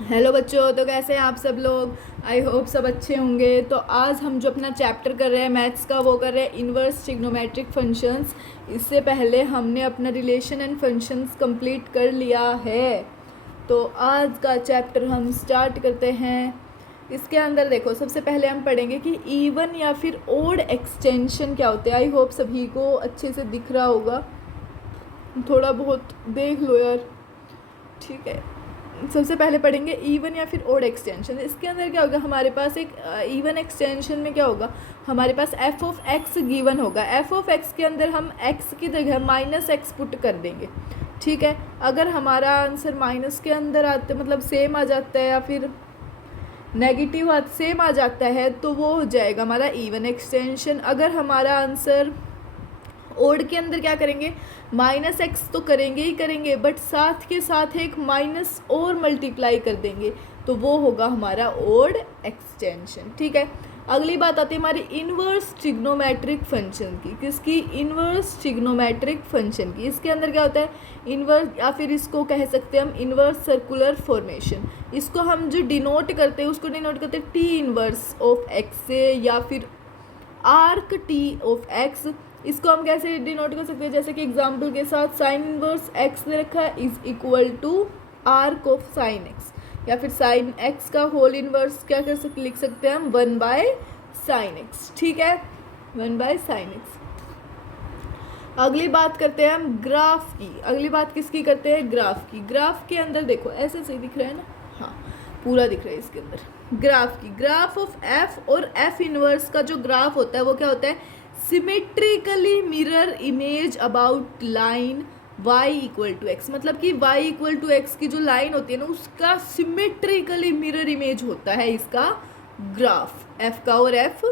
Hello बच्चों, तो कैसे हैं आप सब लोग। आई होप सब अच्छे होंगे। तो आज हम जो अपना चैप्टर कर रहे हैं मैथ्स का, वो कर रहे हैं इन्वर्स ट्रिग्नोमेट्रिक फंक्शंस। इससे पहले हमने अपना रिलेशन एंड फंक्शंस कंप्लीट कर लिया है। तो आज का चैप्टर हम स्टार्ट करते हैं। इसके अंदर देखो, सबसे पहले हम पढ़ेंगे कि इवन या फिर ओड एक्सटेंशन क्या होते हैं। आई होप सभी को अच्छे से दिख रहा होगा, थोड़ा बहुत देख लो यार, ठीक है। सबसे पहले पढ़ेंगे इवन या फिर ओड एक्सटेंशन। इसके अंदर क्या होगा, हमारे पास एक इवन एक्सटेंशन में क्या होगा, हमारे पास एफ ऑफ एक्स गिवन होगा। एफ ऑफ एक्स के अंदर हम एक्स की जगह माइनस एक्स पुट कर देंगे, ठीक है। अगर हमारा आंसर माइनस के अंदर आते मतलब सेम आ जाता है या फिर नेगेटिव सेम आ जाता है तो वो हो जाएगा हमारा इवन एक्सटेंशन। अगर हमारा आंसर ओड के अंदर क्या करेंगे, माइनस एक्स तो करेंगे ही करेंगे, बट साथ के साथ एक माइनस और मल्टीप्लाई कर देंगे, तो वो होगा हमारा ओड एक्सटेंशन, ठीक है। अगली बात आती है हमारी इन्वर्स ट्रिग्नोमेट्रिक फंक्शन की। किसकी? इन्वर्स ट्रिग्नोमेट्रिक फंक्शन की। इसके अंदर क्या होता है, इन्वर्स या फिर इसको कह सकते हैं हम इन्वर्स सर्कुलर फॉर्मेशन। इसको हम जो डिनोट करते हैं उसको डिनोट करते हैं टी इन्वर्स ऑफ एक्स से, या फिर आर्क टी ऑफ एक्स। इसको हम कैसे डिनोट कर सकते हैं, जैसे कि एग्जाम्पल के साथ साइन इनवर्स एक्स दे रखा है is equal to arc of sine x, या फिर साइन एक्स का होल इनवर्स क्या कर सकते, लिख सकते हैं हम 1/sin x, ठीक है, 1/sin x। अगली बात करते हैं हम ग्राफ की। अगली बात किसकी करते हैं, ग्राफ की। ग्राफ के अंदर देखो ऐसे सही दिख रहा है ना, हाँ पूरा दिख रहा है इसके अंदर। ग्राफ की, ग्राफ ऑफ एफ और एफ इनवर्स का जो ग्राफ होता है वो क्या होता है, symmetrically mirror image about line y equal to x. मतलब कि y इक्वल टू एक्स की जो लाइन होती है ना, उसका सिमेट्रिकली मिरर इमेज होता है इसका ग्राफ, f का और f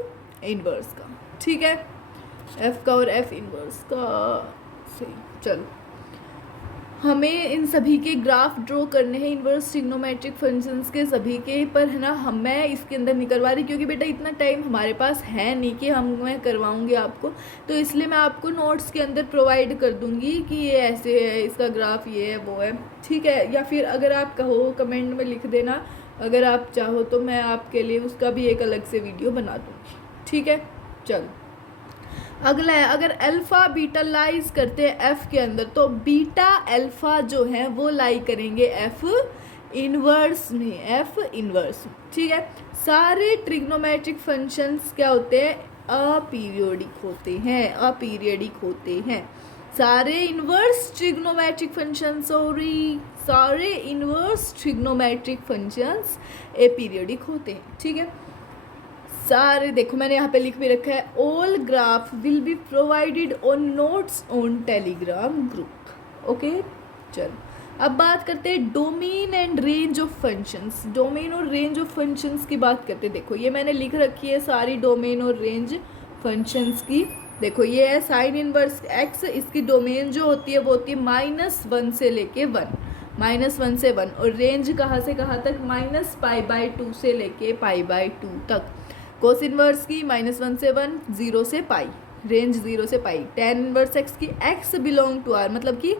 इनवर्स का, ठीक है, f का और f इनवर्स का। सही, चलो हमें इन सभी के ग्राफ ड्रॉ करने हैं, इन्वर्स ट्रिग्नोमेट्रिक फंक्शंस के सभी के, पर है ना मैं इसके अंदर नहीं करवा रही क्योंकि बेटा इतना टाइम हमारे पास है नहीं कि मैं करवाऊँगी आपको। तो इसलिए मैं आपको नोट्स के अंदर प्रोवाइड कर दूँगी कि ये ऐसे है, इसका ग्राफ ये है वो है, ठीक है। या फिर अगर आप कहो कमेंट में लिख देना, अगर आप चाहो तो मैं आपके लिए उसका भी एक अलग से वीडियो बना दूँगी, ठीक है। चलो अगला है, अगर अल्फ़ा बीटा लाइज करते हैं एफ़ के अंदर, तो बीटा अल्फ़ा जो है वो लाई करेंगे एफ़ इनवर्स में, एफ़ इनवर्स, ठीक है। सारे ट्रिग्नोमेट्रिक फंक्शंस क्या होते हैं, अपीरियोडिक होते हैं, अपीरियोडिक होते हैं। सारे इन्वर्स ट्रिग्नोमेट्रिक फंक्शंस, सॉरी सारे इन्वर्स ट्रिग्नोमेट्रिक फंक्शंस अपीरियोडिक होते हैं, ठीक है। सारे देखो मैंने यहाँ पे लिख भी रखा है, all graph will be provided on notes on Telegram group, okay. चलो अब बात करते हैं domain and range of functions. Domain और रेंज ऑफ फंक्शंस की बात करते हैं। देखो ये मैंने लिख रखी है सारी डोमेन और रेंज फंक्शंस की। देखो ये है साइन इनवर्स एक्स, इसकी डोमेन जो होती है वो होती है -1 से लेके 1, -1 से 1, और रेंज कहाँ से कहाँ तक, -π/2 से लेके π/2 तक। कोस इनवर्स की -1 से 1, 0 से पाई, रेंज 0 से पाई। टेन इनवर्स एक्स की एक्स बिलोंग टू आर, मतलब कि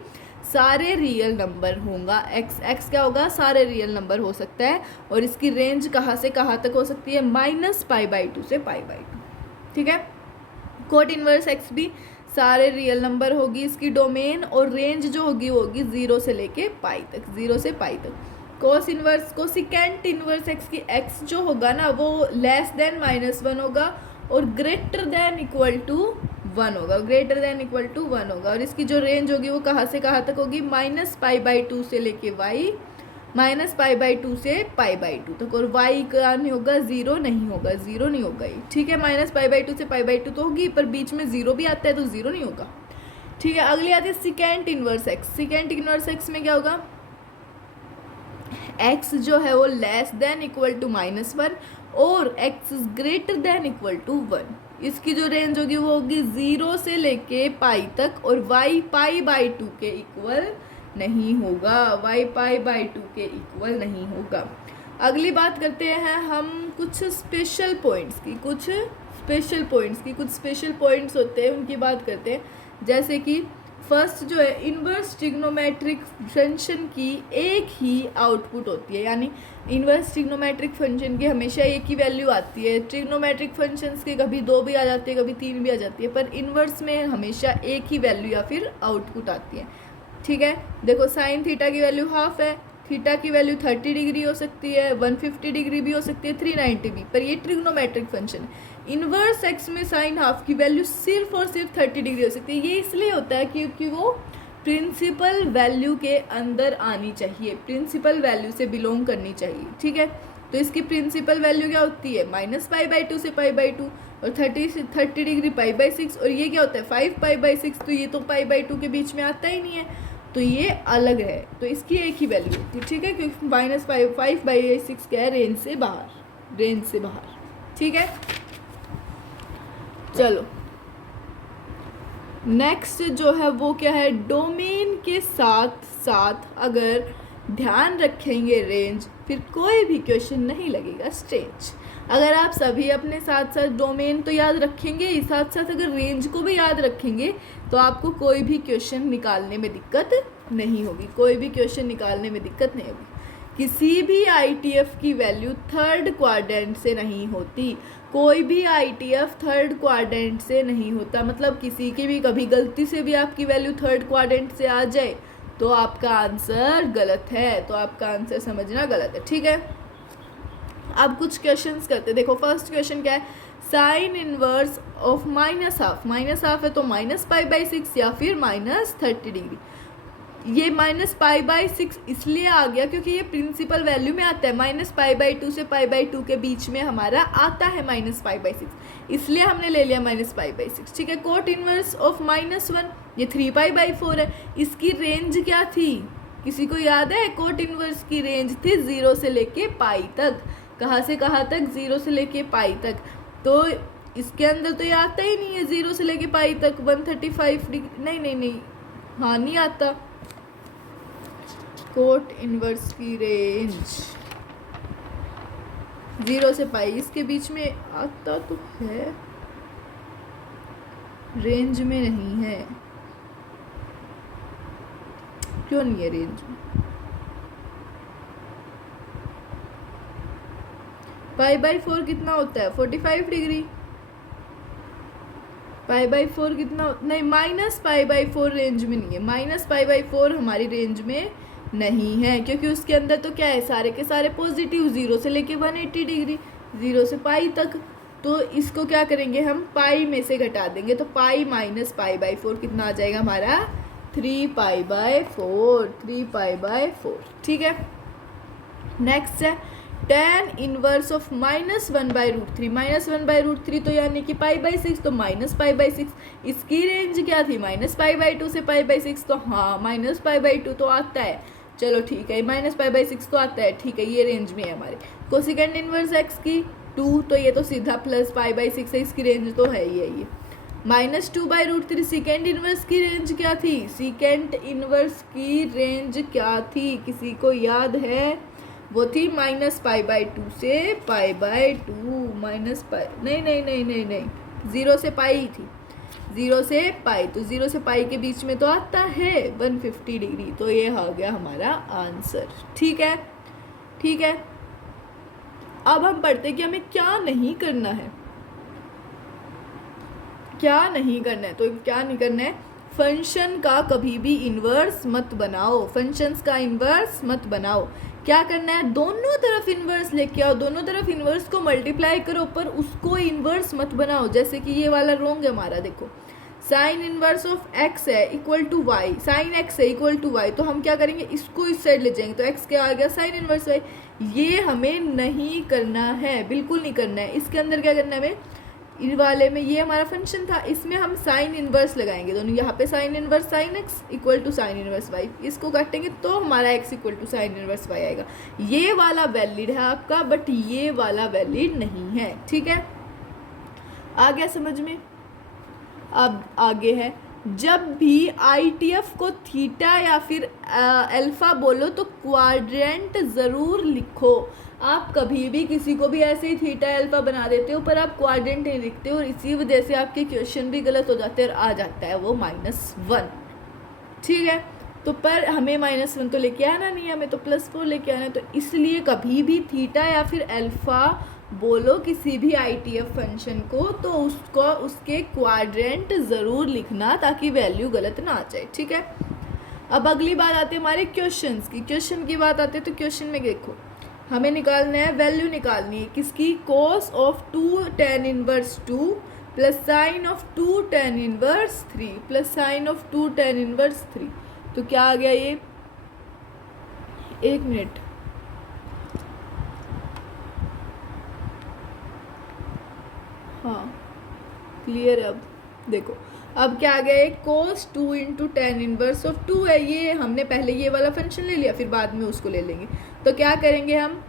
सारे रियल नंबर होगा, एक्स क्या होगा, सारे रियल नंबर हो सकता है। और इसकी रेंज कहाँ से कहाँ तक हो सकती है, -π/2 से π/2, ठीक है। कोट इनवर्स एक्स भी सारे रियल नंबर होगी इसकी डोमेन, और रेंज जो होगी वो होगी 0 से लेके पाई तक, 0 से पाई तक। Cos inverse cosecant inverse x की एक्स जो होगा ना वो लेस देन -1 होगा और ग्रेटर देन इक्वल टू 1 होगा, ग्रेटर देन इक्वल टू 1 होगा। और इसकी जो रेंज होगी वो कहाँ से कहाँ तक होगी, -π/2 से लेके y, -π/2 से π/2 तक। और y का नहीं होगा, 0 नहीं होगा, 0 नहीं होगा ये, ठीक है। -π/2 से π/2 तो होगी, पर बीच में 0 भी आता है तो 0 नहीं होगा, ठीक है। अगली आती है secant inverse x. Secant inverse x में क्या होगा, x जो है वो लेस देन इक्वल टू -1 और x is greater than equal to 1। इसकी जो रेंज होगी वो होगी 0 से लेके पाई तक, और y π/2 के इक्वल नहीं होगा, y π/2 के इक्वल नहीं होगा। अगली बात करते हैं हम कुछ स्पेशल पॉइंट्स की, कुछ स्पेशल पॉइंट्स होते हैं उनकी बात करते हैं। जैसे कि फर्स्ट जो है इन्वर्स ट्रिग्नोमेट्रिक फंक्शन की एक ही आउटपुट होती है, यानी इन्वर्स ट्रिग्नोमेट्रिक फंक्शन की हमेशा एक ही वैल्यू आती है। ट्रिग्नोमेट्रिक फंक्शंस के कभी 2 भी आ जाती है, कभी 3 भी आ जाती है, पर इन्वर्स में हमेशा एक ही वैल्यू या फिर आउटपुट आती है। ठीक है, देखो साइन थीटा की वैल्यू हाफ है, थीटा की वैल्यू 30 डिग्री हो सकती है, 150 डिग्री भी हो सकती है, 390 भी, पर ये ट्रिग्नोमेट्रिक फंक्शन है। इन्वर्स एक्स में साइन हाफ की वैल्यू सिर्फ और सिर्फ 30 डिग्री हो सकती है। ये इसलिए होता है क्योंकि वो प्रिंसिपल वैल्यू के अंदर आनी चाहिए, प्रिंसिपल वैल्यू से बिलोंग करनी चाहिए। ठीक है, तो इसकी प्रिंसिपल वैल्यू क्या होती है, -π/2 से π/2, और 30 डिग्री π/6, और ये क्या होता है 5π/6, तो ये तो π/2 के बीच में आता ही नहीं है, तो ये अलग है, तो इसकी एक ही वैल्यू होती है। ठीक है, क्योंकि -5/6 क्या है, रेंज से बाहर। ठीक है, चलो नेक्स्ट जो है वो क्या है, डोमेन के साथ साथ अगर ध्यान रखेंगे रेंज, फिर कोई भी क्वेश्चन नहीं लगेगा स्ट्रेंज। अगर आप सभी अपने साथ साथ डोमेन तो याद रखेंगे ही, साथ साथ अगर रेंज को भी याद रखेंगे तो आपको कोई भी क्वेश्चन निकालने में दिक्कत नहीं होगी, किसी भी ITF की वैल्यू थर्ड क्वाड्रेंट से नहीं होती, कोई भी ITF थर्ड क्वाड्रेंट से नहीं होता। मतलब किसी की भी कभी गलती से भी आपकी वैल्यू थर्ड क्वाड्रेंट से आ जाए तो आपका आंसर गलत है, तो आपका आंसर समझना गलत है। ठीक है, अब कुछ क्वेश्चंस करते हैं। देखो फर्स्ट क्वेश्चन क्या है, साइन इनवर्स ऑफ -हाफ है तो -π/6 या फिर -30 डिग्री। ये -π/6 इसलिए आ गया क्योंकि ये प्रिंसिपल वैल्यू में आता है, -π/2 से π/2 के बीच में हमारा आता है -π/6, इसलिए हमने ले लिया -π/6। ठीक है, कोट इनवर्स ऑफ -1, ये 3π/4 है, इसकी रेंज क्या थी, किसी को याद है? कोट इनवर्स की रेंज थी 0 से लेके पाई तक। कहाँ से कहाँ तक? 0 से लेके पाई तक। तो इसके अंदर तो ये आता ही नहीं है 0 से लेके पाई तक 135 डिग्री, नहीं, हाँ नहीं आता। कोट इनवर्स की रेंज 0 से पाई, इसके बीच में आता तो है, रेंज में नहीं है। क्यों नहीं है रेंज में? π/4 कितना होता है? 45 डिग्री। π/4 कितना? नहीं, -π/4 रेंज में नहीं है, -π/4 हमारी रेंज में नहीं है, क्योंकि उसके अंदर तो क्या है, सारे के सारे पॉजिटिव, 0 से लेके 180 डिग्री, 0 से पाई तक। तो इसको क्या करेंगे हम, पाई में से घटा देंगे, तो पाई -π/4 कितना आ जाएगा हमारा? 3π/4। ठीक है, नेक्स्ट है tan इनवर्स ऑफ -1/√3। -1/√3 तो यानी कि π/6, तो -π/6। इसकी रेंज क्या थी? -π/2 से π/6, तो हाँ -π/2 तो आता है। चलो ठीक है, -π/6 तो आता है, ठीक है, ये रेंज में है हमारे। कोसेकेंड इनवर्स x की 2, तो ये तो सीधा प्लस π/6 है, इसकी रेंज तो है ही है ये। -2/√3 सेकेंड इनवर्स की रेंज क्या थी? सेकेंड इनवर्स की रेंज क्या थी, किसी को याद है? वो थी -π/2 से π/2 नहीं, 0 से पाई थी, 0 से पाई, तो 0 से पाई के बीच में तो आता है 150 डिग्री, तो ये हो गया हमारा आंसर। ठीक है, अब हम पढ़ते हैं कि हमें क्या नहीं करना है। तो क्या नहीं करना है, फंक्शन का कभी भी इन्वर्स मत बनाओ, फंक्शंस का इन्वर्स मत बनाओ। क्या करना है, दोनों तरफ इन्वर्स लेके आओ, दोनों तरफ इन्वर्स को मल्टीप्लाई करो, पर उसको इन्वर्स मत बनाओ। जैसे कि ये वाला रोंग है हमारा, देखो साइन इन्वर्स ऑफ x है equal to y, sine x है इक्वल टू वाई, तो हम क्या करेंगे, इसको इस साइड ले जाएंगे, तो x क्या आ गया, साइन इन्वर्स y। ये हमें नहीं करना है, बिल्कुल नहीं करना है। इसके अंदर क्या करना है हमें, इन वाले में ये हमारा फंक्शन था, इसमें हम साइन इन्वर्स लगाएंगे दोनों, यहाँ पे sine inverse sine x equal to sine inverse y, इसको काटेंगे तो हमारा x equal to sine inverse y आएगा। ये वाला वैलिड है आपका, बट ये वाला वैलिड नहीं है। ठीक है, आ गया समझ में? अब आगे है, जब भी ITF को थीटा या फिर अल्फा बोलो तो क्वाड्रेंट ज़रूर लिखो। आप कभी भी किसी को भी ऐसे ही थीटा अल्फा बना देते हो, पर आप क्वाड्रेंट नहीं लिखते हो, और इसी वजह से आपके क्वेश्चन भी गलत हो जाते हैं और आ जाता है वो -1। ठीक है। तो पर हमें -1 तो लेके आना नहीं है, हमें तो +4 लेके आना है। तो इसलिए कभी भी थीटा या फिर अल्फ़ा बोलो किसी भी ITF फंक्शन को, तो उसको उसके क्वाड्रेंट ज़रूर लिखना ताकि वैल्यू गलत ना आ जाए, ठीक है। अब अगली बात आती है हमारे क्वेश्चंस की। क्वेश्चन की बात आती है तो क्वेश्चन में देखो हमें निकालना है, वैल्यू निकालनी है किसकी, cos of 2 tan inverse 2 plus sign of 2 tan inverse 3 plus sign of 2 tan inverse 3। तो क्या आ गया ये, 1 मिनट, हाँ क्लियर है। अब देखो अब क्या आ गया, एक cos 2 into tan inverse of 2 है। ये हमने पहले ये वाला फंक्शन ले लिया, फिर बाद में उसको ले लेंगे। तो क्या करेंगे हम,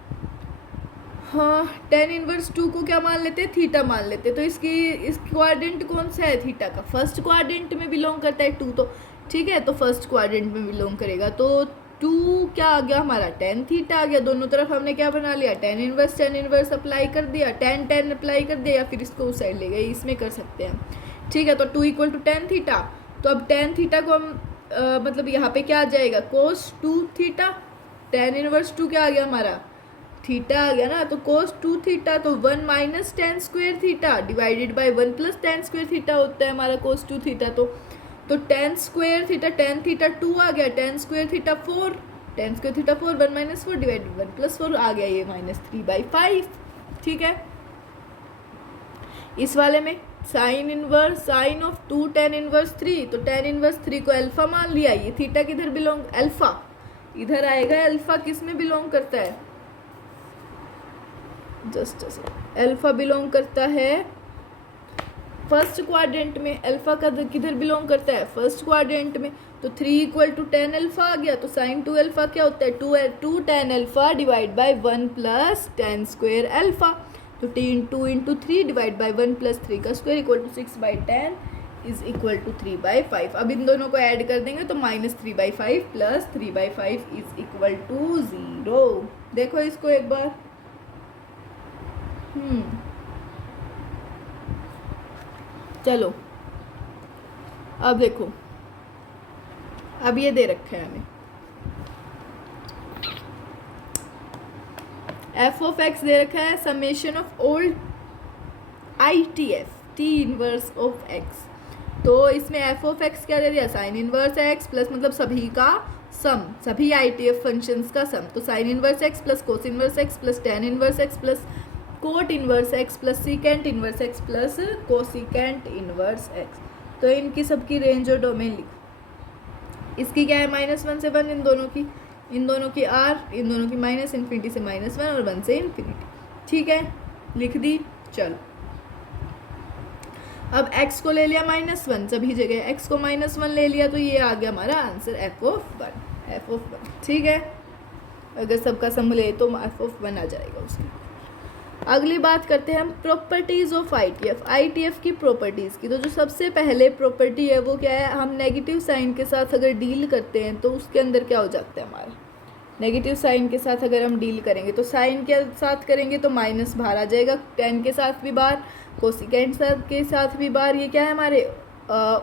हाँ tan इनवर्स 2 को क्या मान लेते हैं, थीटा मान लेते हैं। तो इस क्वाड्रेंट कौन सा है, थीटा का फर्स्ट क्वाड्रेंट में बिलोंग करता है 2, तो ठीक है, तो फर्स्ट क्वाड्रेंट में बिलोंग करेगा। तो 2 क्या आ गया हमारा, tan थीटा आ गया। दोनों तरफ हमने क्या बना लिया, tan इनवर्स अप्लाई कर दिया, tan अप्लाई कर दिया, या फिर इसको उस साइड ले गए, इसमें कर सकते हैं, ठीक है। तो 2 = tan थीटा। तो अब tan थीटा को हम मतलब यहाँ पे क्या आ जाएगा, cos 2 थीटा, tan इनवर्स 2 क्या आ गया हमारा, थीटा आ गया ना। तो cos 2 थीटा, तो 1 minus tan square theta divided by 1 plus tan square theta होता है हमारा cos 2 थीटा। तो tan square theta, tan theta 2 आ गया, tan square theta 4, tan square theta 4, 1 minus 4 divided 1 plus 4 आ गया ये -3/5, ठीक है। इस वाले में sign inverse sign of 2 tan inverse 3, तो tan इनवर्स 3 को अल्फा मान लिया। ये थीटा किधर बिलोंग, अल्फा इधर आएगा, अल्फा किस में बिलोंग करता है, जस्ट अल्फा बिलोंग करता है फर्स्ट क्वाड्रेंट में। अल्फा का किधर बिलोंग करता है, फर्स्ट क्वाड्रेंट में। तो 3 = tan अल्फा आ गया। तो sin 2 अल्फा क्या होता है, 2 tan alpha divide by 1 plus tan square alpha. तो 2 इंटू 3 डिवाइड बाय 1 प्लस 3 का स्क्वायर = 6/10 = 3/5। अब इन दोनों को ऐड कर देंगे तो -3/5 प्लस 3/5 = 0। देखो इसको एक बार, चलो अब देखो, अब ये दे रखा है हमें f(x) दे रखा है summation of old ITF t inverse of x। तो इसमें f(x) क्या दे दिया, साइन इनवर्स x प्लस मतलब सभी का सम, सभी ITF फंक्शंस का सम। तो sine inverse x plus cos inverse x plus tan inverse x plus cot inverse x plus secant inverse x plus cosecant inverse x। तो इनकी सबकी रेंज और डोमेन लिख, इसकी क्या है -1 से 1, इन दोनों की r, इन दोनों की -∞ से -1 और 1 से इन्फिनिटी, ठीक है, लिख दी। चलो अब x को ले लिया -1 सभी जगह, x को -1 ले लिया, तो ये आ गया हमारा आंसर f(1), ठीक है। अगर सबका सम ले तो f(1) आ जाएगा उसकी। अगली बात करते हैं हम प्रॉपर्टीज़ ऑफ ITF की प्रॉपर्टीज़ की। तो जो सबसे पहले प्रॉपर्टी है वो क्या है, हम नेगेटिव साइन के साथ अगर डील करते हैं तो उसके अंदर क्या हो जाता है हमारा, नेगेटिव साइन के साथ अगर हम डील करेंगे तो साइन के साथ करेंगे तो माइनस बाहर आ जाएगा, tan के साथ भी बाहर, कोसिकेंट के साथ भी बाहर। ये क्या है हमारे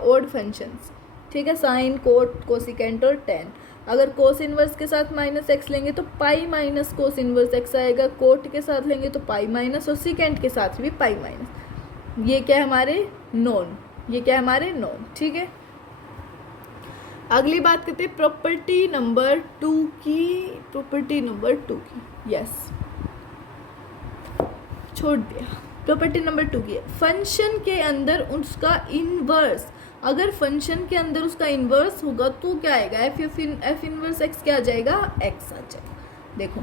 ओड फंक्शंस, ठीक है, साइन कोट कोसिकेंट और tan। अगर कोस इनवर्स के साथ -x लेंगे तो pi minus cos inverse x आएगा, कोट के साथ लेंगे तो पाई माइनस, और सीकेंट के साथ भी पाई माइनस। ये क्या है हमारे नॉन, ये क्या है हमारे नॉन, ठीक है। अगली बात करते हैं प्रॉपर्टी नंबर 2 की, यस छोड़ दिया। प्रॉपर्टी नंबर 2 की है, फंक्शन के अंदर उसका इनवर्स, अगर फंक्शन के अंदर उसका इन्वर्स होगा तो क्या आएगा, f इनवर्स x क्या आ जाएगा, x आ जाएगा। देखो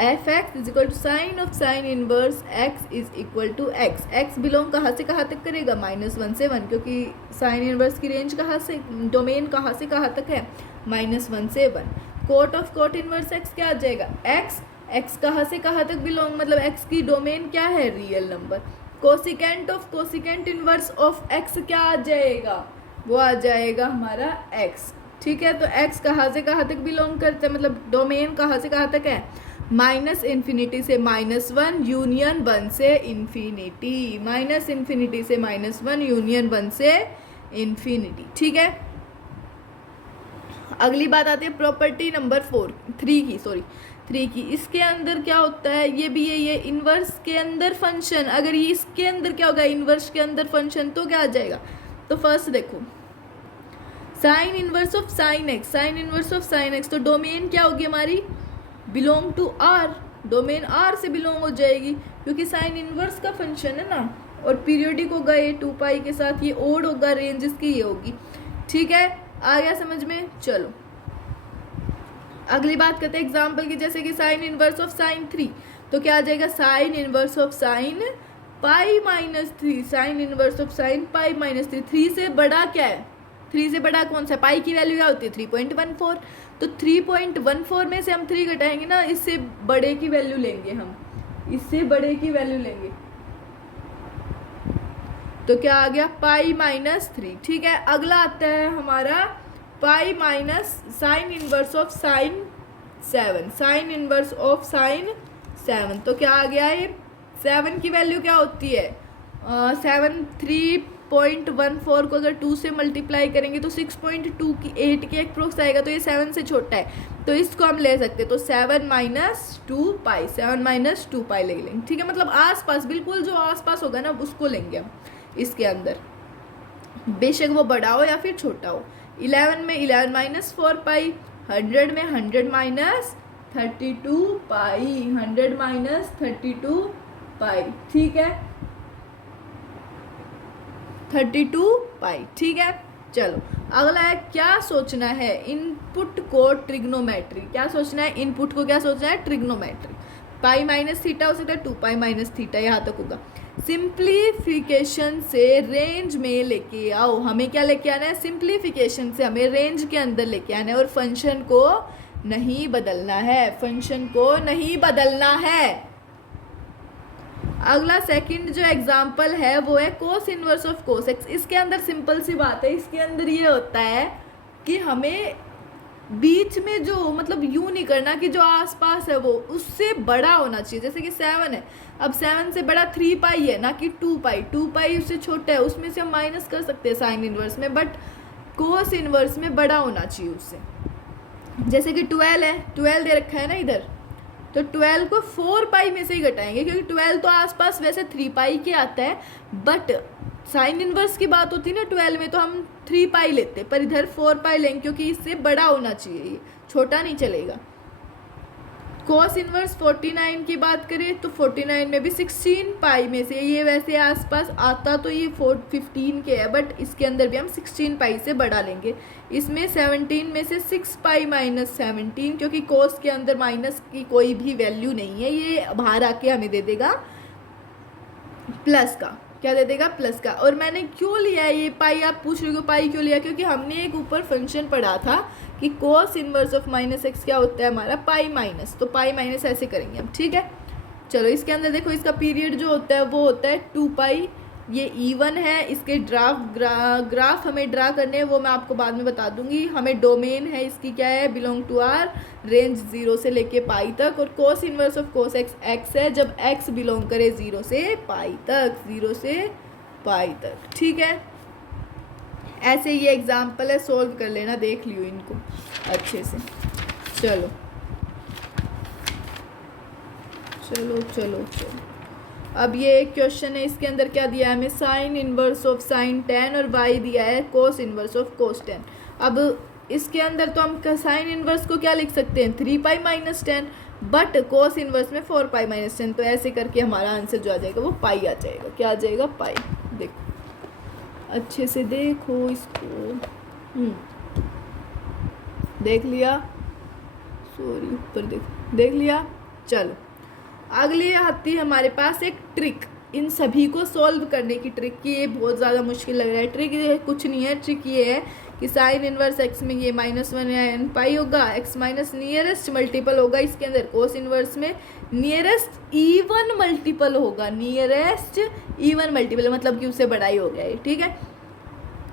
f(x) = sine of sine inverse x x। x belong कहाँ से कहाँ तक करेगा, -1 से 1, क्योंकि साइन इनवर्स की रेंज कहाँ से, डोमेन कहाँ से कहाँ तक है, -1 से 1। Cot of cot inverse x क्या आ जाएगा, x कहाँ से कहाँ तक बिलोंग, मतलब x की डोमेन क्या है, real number. Cosecant of cosecant inverse of x क्या आ जाएगा, वो आ जाएगा हमारा x, ठीक है। तो x कहाँ से कहाँ तक बिलोंग करता है, मतलब डोमेन कहाँ से कहाँ तक है, -∞ से -1 यूनियन 1 से इन्फिनिटी, -∞ से -1 यूनियन 1 से इन्फिनिटी, ठीक है। अगली बात आती है प्रॉपर्टी नंबर 3 की। इसके अंदर क्या होता है, ये भी ये इन्वर्स के अंदर फंक्शन, अगर ये इसके अंदर क्या होगा, इन्वर्स के अंदर फंक्शन, तो क्या आ जाएगा। तो फर्स्ट देखो sine inverse of sine x, तो डोमेन क्या होगी हमारी, belong to R, domain R से बिलोंग हो जाएगी क्योंकि साइन इन्वर्स का फंक्शन है ना, और पीरियोडिक होगा ये 2 पाई के साथ, ये ओड होगा, रेंज इसकी ये होगी। ठीक है, आ गया समझ में। चलो अगली बात करते हैं एग्जाम्पल की, जैसे कि साइन इनवर्स ऑफ साइन 3, तो क्या आ जाएगा, sine inverse of sine pi minus 3, sine inverse of sine pi minus 3। 3 से बड़ा क्या है, 3 से बड़ा कौन सा, पाई की वैल्यू क्या होती है 3.14, तो 3.14 में से हम 3 घटाएंगे ना, इससे बड़े की वैल्यू लेंगे हम, इससे बड़े की वैल्यू लेंगे, तो क्या आ गया पाई माइनस 3। ठीक है, अगला आता है हमारा पाई minus sine inverse of sine 7, sine inverse of sine 7, तो क्या आ गया है, 7 की वैल्यू क्या होती है 7, 3.14 को अगर 2 से मल्टीप्लाई करेंगे तो 6.2 की 8 के अप्रोक्स आएगा, तो ये 7 से छोटा है, तो इसको हम ले सकते हैं, तो 7 माइनस 2 पाई, 7 माइनस 2 पाई ले लेंगे। ठीक है, मतलब आसपास, बिल्कुल जो आसपास होगा ना उसको लेंगे हम इसके अंदर, बेशक वो बड़ा हो या फिर छोटा हो। 11 में 11 माइनस 4 पाई, 100 में 100 माइनस 32 पाई, 100 माइनस 32 पाई। ठीक है, 32 पाई। ठीक है, चलो अगला है क्या सोचना है, इनपुट को ट्रिग्नोमेट्री, क्या सोचना है, इनपुट को क्या सोचना है, ट्रिग्नोमेट्री। पाई माइनस थीटा हो सकता है 2 पाई माइनस थीटा, यहाँ तक होगा। सिंप्लीफिकेशन से रेंज में लेके आओ, हमें क्या लेके आना है, सिंप्लीफिकेशन से हमें रेंज के अंदर लेके आना है, और फंक्शन को नहीं बदलना है, फंक्शन को नहीं बदलना है। अगला सेकंड जो एग्जांपल है वो है cos inverse of cos x. इसके अंदर सिंपल सी बात है, इसके अंदर ये होता है कि हमें बीच में जो, मतलब यूँ नहीं करना कि जो आसपास है वो उससे बड़ा होना चाहिए, जैसे कि 7 है, अब 7 से बड़ा 3 पाई है ना कि 2 पाई, 2 पाई उससे छोटा है, उसमें से हम माइनस कर सकते हैं साइन इनवर्स में, बट कोस इनवर्स में बड़ा होना चाहिए उससे। जैसे कि 12 है, 12 दे रखा है ना इधर, तो 12 को 4 पाई में से ही घटाएंगे, क्योंकि 12 तो आसपास वैसे 3 पाई के आता है, बट साइन इनवर्स की बात होती है ना 12 में, तो हम 3 पाई लेते, पर इधर 4 पाई लेंगे क्योंकि इससे बड़ा होना चाहिए, ये छोटा नहीं चलेगा। कोस इनवर्स 49 की बात करें तो 49 में भी 16 पाई में से, ये वैसे आसपास आता तो ये 15 के है, बट इसके अंदर भी हम 16 पाई से बड़ा लेंगे। इसमें 17 में से 6 पाई माइनस 17, क्योंकि कोस के अंदर माइनस की कोई भी वैल्यू नहीं है, ये बाहर आके हमें दे देगा प्लस का, क्या दे देगा, प्लस का। और मैंने क्यों लिया है ये पाई, आप पूछ रहे हो पाई क्यों लिया, क्योंकि हमने एक ऊपर फंक्शन पढ़ा था कि cos inverse of minus x क्या होता है हमारा, पाई माइनस, तो पाई माइनस ऐसे करेंगे हम। ठीक है, चलो इसके अंदर देखो, इसका पीरियड जो होता है वो होता है 2 पाई, ये इवन है, इसके ग्राफ हमें ड्रा करने हैं, वो मैं आपको बाद में बता दूंगी। हमें डोमेन है इसकी क्या है, बिलोंग टू आर, रेंज 0 से लेके पाई तक, और cos inverse of cos x x है जब एक्स बिलोंग करे 0 से पाई तक, 0 से पाई तक। ठीक है, ऐसे ये एग्जाम्पल है, सोल्व कर लेना, देख लियो इनको अच्छे से। चलो चलो चलो चलो, अब ये एक क्वेश्चन है, इसके अंदर क्या दिया है हमें, साइन इनवर्स ऑफ साइन 10 और वाई दिया है कोस इनवर्स ऑफ कोस 10। अब इसके अंदर तो हम साइन इनवर्स को क्या लिख सकते हैं 3 pi minus 10, but cos inverse में 4 पाई माइनस 10, तो ऐसे करके हमारा आंसर जो आ जाएगा वो पाई आ जाएगा। क्या आ जाएगा, पाई। देखो अच्छे से देखो इसको, देख लिया, सॉरी ऊपर देखो, देख लिया। चलो अगली आती है हमारे पास एक ट्रिक, इन सभी को सॉल्व करने की ट्रिक की, ये बहुत ज़्यादा मुश्किल लग रहा है। ट्रिक ये कुछ नहीं है, ट्रिक ये है कि साइन इनवर्स एक्स में ये -1 या n पाई होगा, एक्स माइनस नियरेस्ट मल्टीपल होगा, इसके अंदर कोस इनवर्स में नियरेस्ट इवन मल्टीपल होगा, नियरेस्ट इवन मल्टीपल मतलब कि उससे बड़ा ही हो गया है। ठीक है,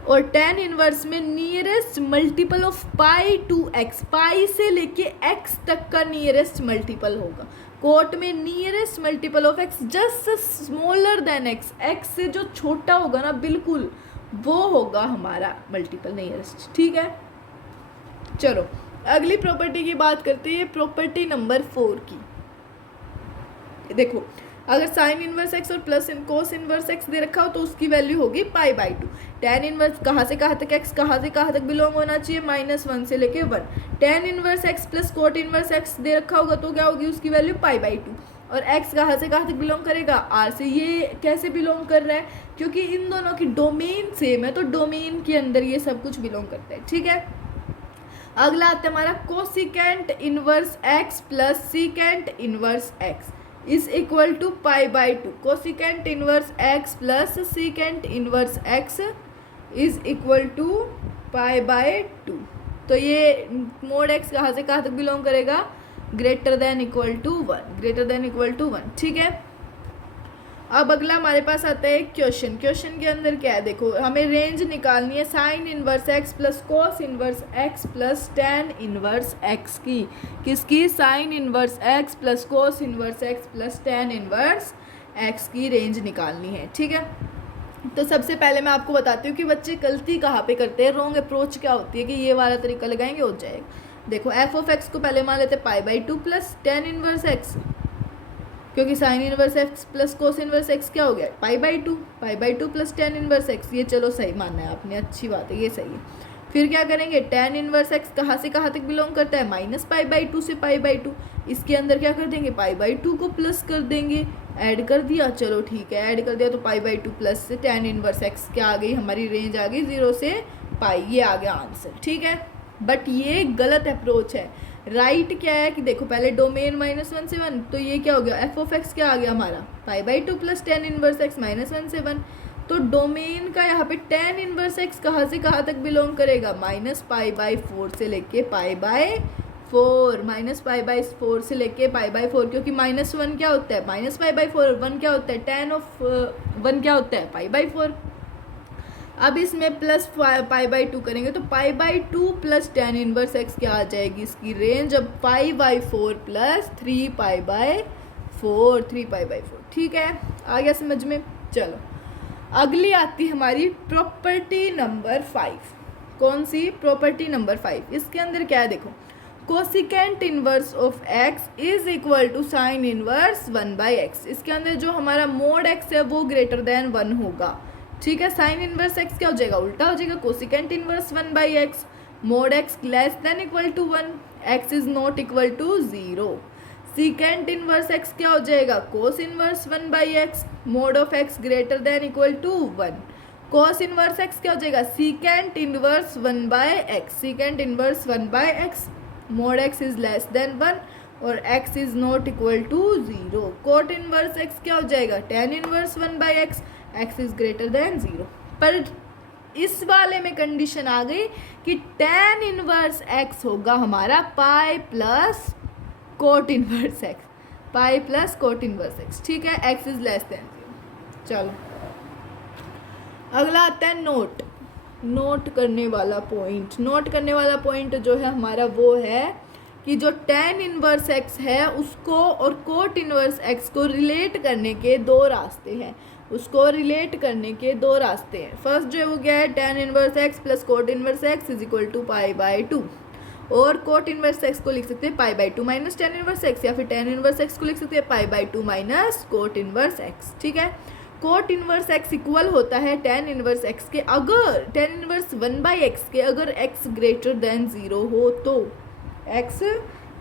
और tan इनवर्स में nearest multiple of pi to x, पाई से लेके x तक का नियरेस्ट मल्टीपल होगा। कोट में nearest multiple of x just smaller than x, x से जो छोटा होगा ना बिल्कुल, वो होगा हमारा मल्टीपल नियरेस्ट। ठीक है, चलो अगली प्रॉपर्टी की बात करते हैं, प्रॉपर्टी नंबर 4 की। देखो अगर साइन इनवर्स एक्स और प्लस कोस इनवर्स एक्स दे रखा हो तो उसकी वैल्यू होगी पाई बाई 2। टेन इनवर्स कहाँ से कहाँ तक एक्स कहाँ से कहाँ तक बिलोंग होना चाहिए, -1 से लेके 1। Tan inverse x plus cot inverse x दे रखा होगा तो क्या होगी उसकी वैल्यू पाई बाई 2। और x कहाँ से कहाँ तक बिलोंग करेगा, r से। ये कैसे बिलोंग कर रहा है, क्योंकि इन दोनों की डोमेन सेम है तो डोमेन के अंदर ये सब कुछ बिलोंग करता है, ठीक है। अगला आता है हमारा cosecant inverse x plus secant inverse x is equal to pi by 2। Cosecant inverse x plus secant inverse x is equal to pi by 2। तो ये मोड x कहाँ से कहाँ तक बिलोंग करेगा, greater than equal to 1, greater than equal to 1, ठीक है। अब अगला हमारे पास आता है क्वेश्चन। क्वेश्चन के अंदर क्या है, देखो हमें रेंज निकालनी है sine inverse x plus cos inverse x plus tan inverse x की। किसकी, sign inverse x plus cos inverse x plus tan inverse x की रेंज निकालनी है, ठीक है। तो सबसे पहले मैं आपको बताती हूँ कि बच्चे गलती कहाँ पे करते हैं, रॉन्ग अप्रोच क्या होती है कि ये वाला तरीका लगाएंगे हो जाएगा। देखो एफ ऑफ एक्स को पहले मान लेते हैं pi by 2 plus tan inverse x, क्योंकि sine inverse x plus cos inverse x क्या हो गया, pi by 2। Pi by 2 plus tan inverse x, ये चलो सही मानना है आपने, अच्छी बात है, ये सही है। फिर क्या करेंगे, टेन इनवर्स एक्स कहाँ से कहाँ तक बिलोंग करता है, माइनस पाई बाई 2 से पाई बाई 2। इसके अंदर क्या कर देंगे, पाई बाई 2 को प्लस कर देंगे, ऐड कर दिया, चलो ठीक है, ऐड कर दिया तो पाई बाई 2 प्लस से टेन इनवर्स एक्स क्या आ गई, हमारी रेंज आ गई 0 से पाई, ये आ गया आंसर, ठीक है। बट ये गलत अप्रोच है। राइट क्या है कि देखो पहले डोमेन -1 से 1, तो ये क्या हो गया, एफ ऑफ एक्स क्या आ गया हमारा, pi by 2 plus tan inverse x -1 से 1। तो डोमेन का यहाँ पे टेन इनवर्स एक्स कहाँ से कहाँ तक बिलोंग करेगा, माइनस पाई बाई 4 से लेके पाई बाई 4, माइनस पाई बाई 4 से लेके पाई बाई 4, क्योंकि -1 क्या होता है, माइनस पाई बाई 4, 1 क्या होता है, टेन ऑफ 1 क्या होता है, पाई बाई 4। अब इसमें प्लस पाई बाई 2 करेंगे तो पाई by 2 plus tan inverse x क्या आ जाएगी इसकी रेंज, अब पाई by 4 plus 3 pi by 4, 3 pi by 4, ठीक है, आ गया समझ में। चलो अगली आती हमारी प्रॉपर्टी नंबर 5। कौन सी, प्रॉपर्टी नंबर 5। इसके अंदर क्या है, देखो cosecant inverse of x is equal to sine inverse 1 by x. इसके अंदर जो हमारा मोड एक्स है वो ग्रेटर देन 1 होगा, ठीक है। साइन इनवर्स एक्स क्या हो जाएगा, उल्टा हो जाएगा, cosecant inverse 1 by x, mod x less than equal to 1, x is not equal to 0। Secant inverse x क्या हो जाएगा, cos inverse 1 by x, mod of x greater than equal to 1। Cos inverse x क्या हो जाएगा, secant inverse 1 by x, secant inverse 1 by x, mod x is less than 1 और x is not equal to 0। Coat inverse x क्या हो जाएगा, ten inverse 1 by x, x is greater than 0। पर इस वाले में कंडीशन आ गई कि टेन इनवर्स x होगा हमारा pi plus cot inverse x, pi plus cot inverse x, ठीक है, x इज लेस देन 0। चलो अगला आता है नोट, नोट करने वाला पॉइंट। नोट करने वाला पॉइंट जो है हमारा वो है कि जो टेन इनवर्स एक्स है उसको और कोट इनवर्स एक्स को रिलेट करने के दो रास्ते हैं, उसको रिलेट करने के दो रास्ते हैं। फर्स्ट जो है वो क्या है, tan inverse x plus cot inverse x is equal to pi by 2, और कोट इनवर्स एक्स को लिख सकते हैं pi by 2 minus tan inverse x, या फिर टेन इनवर्स एक्स को लिख सकते हैं pi by 2 minus cot inverse x, ठीक है। कोट इनवर्स एक्स इक्वल होता है टेन इनवर्स एक्स के, अगर टेन इनवर्स 1 बाई एक्स के अगर एक्स ग्रेटर देन 0 हो तो, एक्स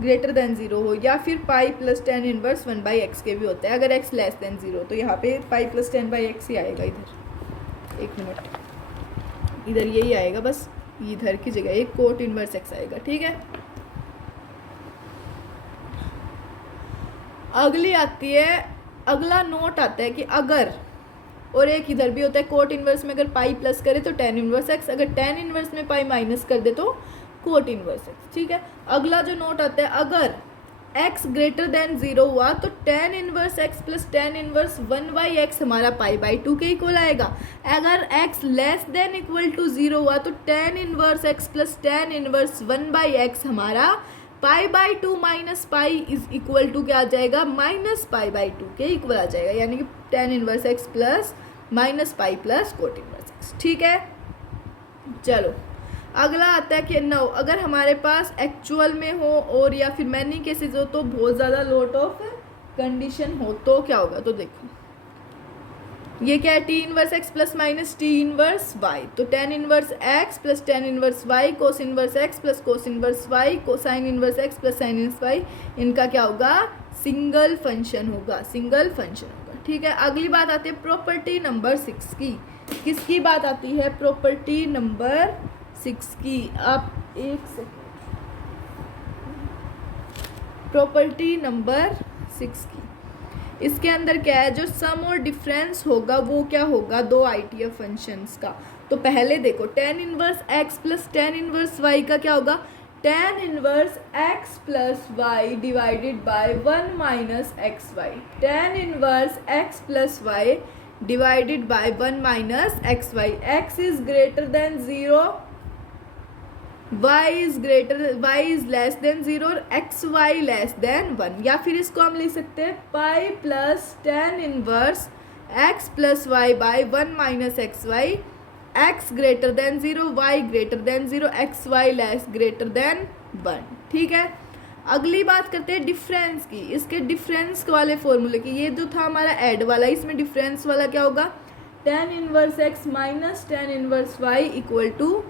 ग्रेटर देन 0 हो, या फिर पाई plus tan inverse 1 by x के भी होता है अगर एक्स लेस देन 0। तो यहाँ पे पाई प्लस 10 बाई एक्स ही आएगा, इधर एक मिनट, इधर यही आएगा, बस इधर की जगह एक कोट इनवर्स एक्स आएगा, ठीक है। अगली आती है, अगला नोट आता है कि अगर, और एक इधर भी होता है, कोट इनवर्स में अगर पाई प्लस करे तो टेन इनवर्स एक्स, अगर टेन इनवर्स में पाई माइनस कर दे तो कोट इनवर्स एक्स, ठीक है। अगला जो नोट आता है, अगर x ग्रेटर देन 0 हुआ तो tan inverse x plus tan inverse 1 by x हमारा पाई बाई 2 के इक्वल आएगा। अगर x less than equal to 0 हुआ तो tan inverse x plus tan inverse 1 by x हमारा pi by 2 minus pi is equal to क्या आ जाएगा, माइनस पाई बाई 2 के इक्वल आ जाएगा, यानी कि ten inverse x plus minus pi plus cot inverse x, ठीक है। चलो अगला आता है कि 9 अगर हमारे पास एक्चुअल में हो और या फिर मैनी केसेस हो तो बहुत ज़्यादा लॉट ऑफ कंडीशन हो तो क्या होगा। तो देखो ये क्या है, T inverse x plus minus T inverse y, तो tan inverse x plus tan inverse y, cos inverse x plus cos inverse y, cosine inverse x plus sine inverse y, इनका क्या होगा, सिंगल फंक्शन होगा, single function होगा। ठीक है, अगली बात आती है प्रॉपर्टी नंबर 6 की। किसकी बात आती है, प्रॉपर्टी नंबर 6 की। आप एक सेकेंड, प्रॉपर्टी नंबर 6 की, इसके अंदर क्या है, जो सम और डिफरेंस होगा वो क्या होगा, दो आईटीएफ फंक्शंस का। तो पहले देखो tan inverse x plus tan inverse y का क्या होगा, tan inverse x plus y divided by 1 minus x y, tan inverse x plus y divided by 1 minus x y, x is greater than 0, y is less than 0 और x y less than 1। या फिर इसको हम लिख सकते हैं pi plus tan inverse x plus y by 1 minus x y, x greater than 0, y greater than 0, x y less greater than 1। ठीक है, अगली बात करते हैं डिफरेंस की, इसके डिफरेंस वाले फॉर्मूले की। ये जो था हमारा ऐड वाला, इसमें डिफरेंस वाला क्या होगा, tan inverse x minus tan inverse y equal to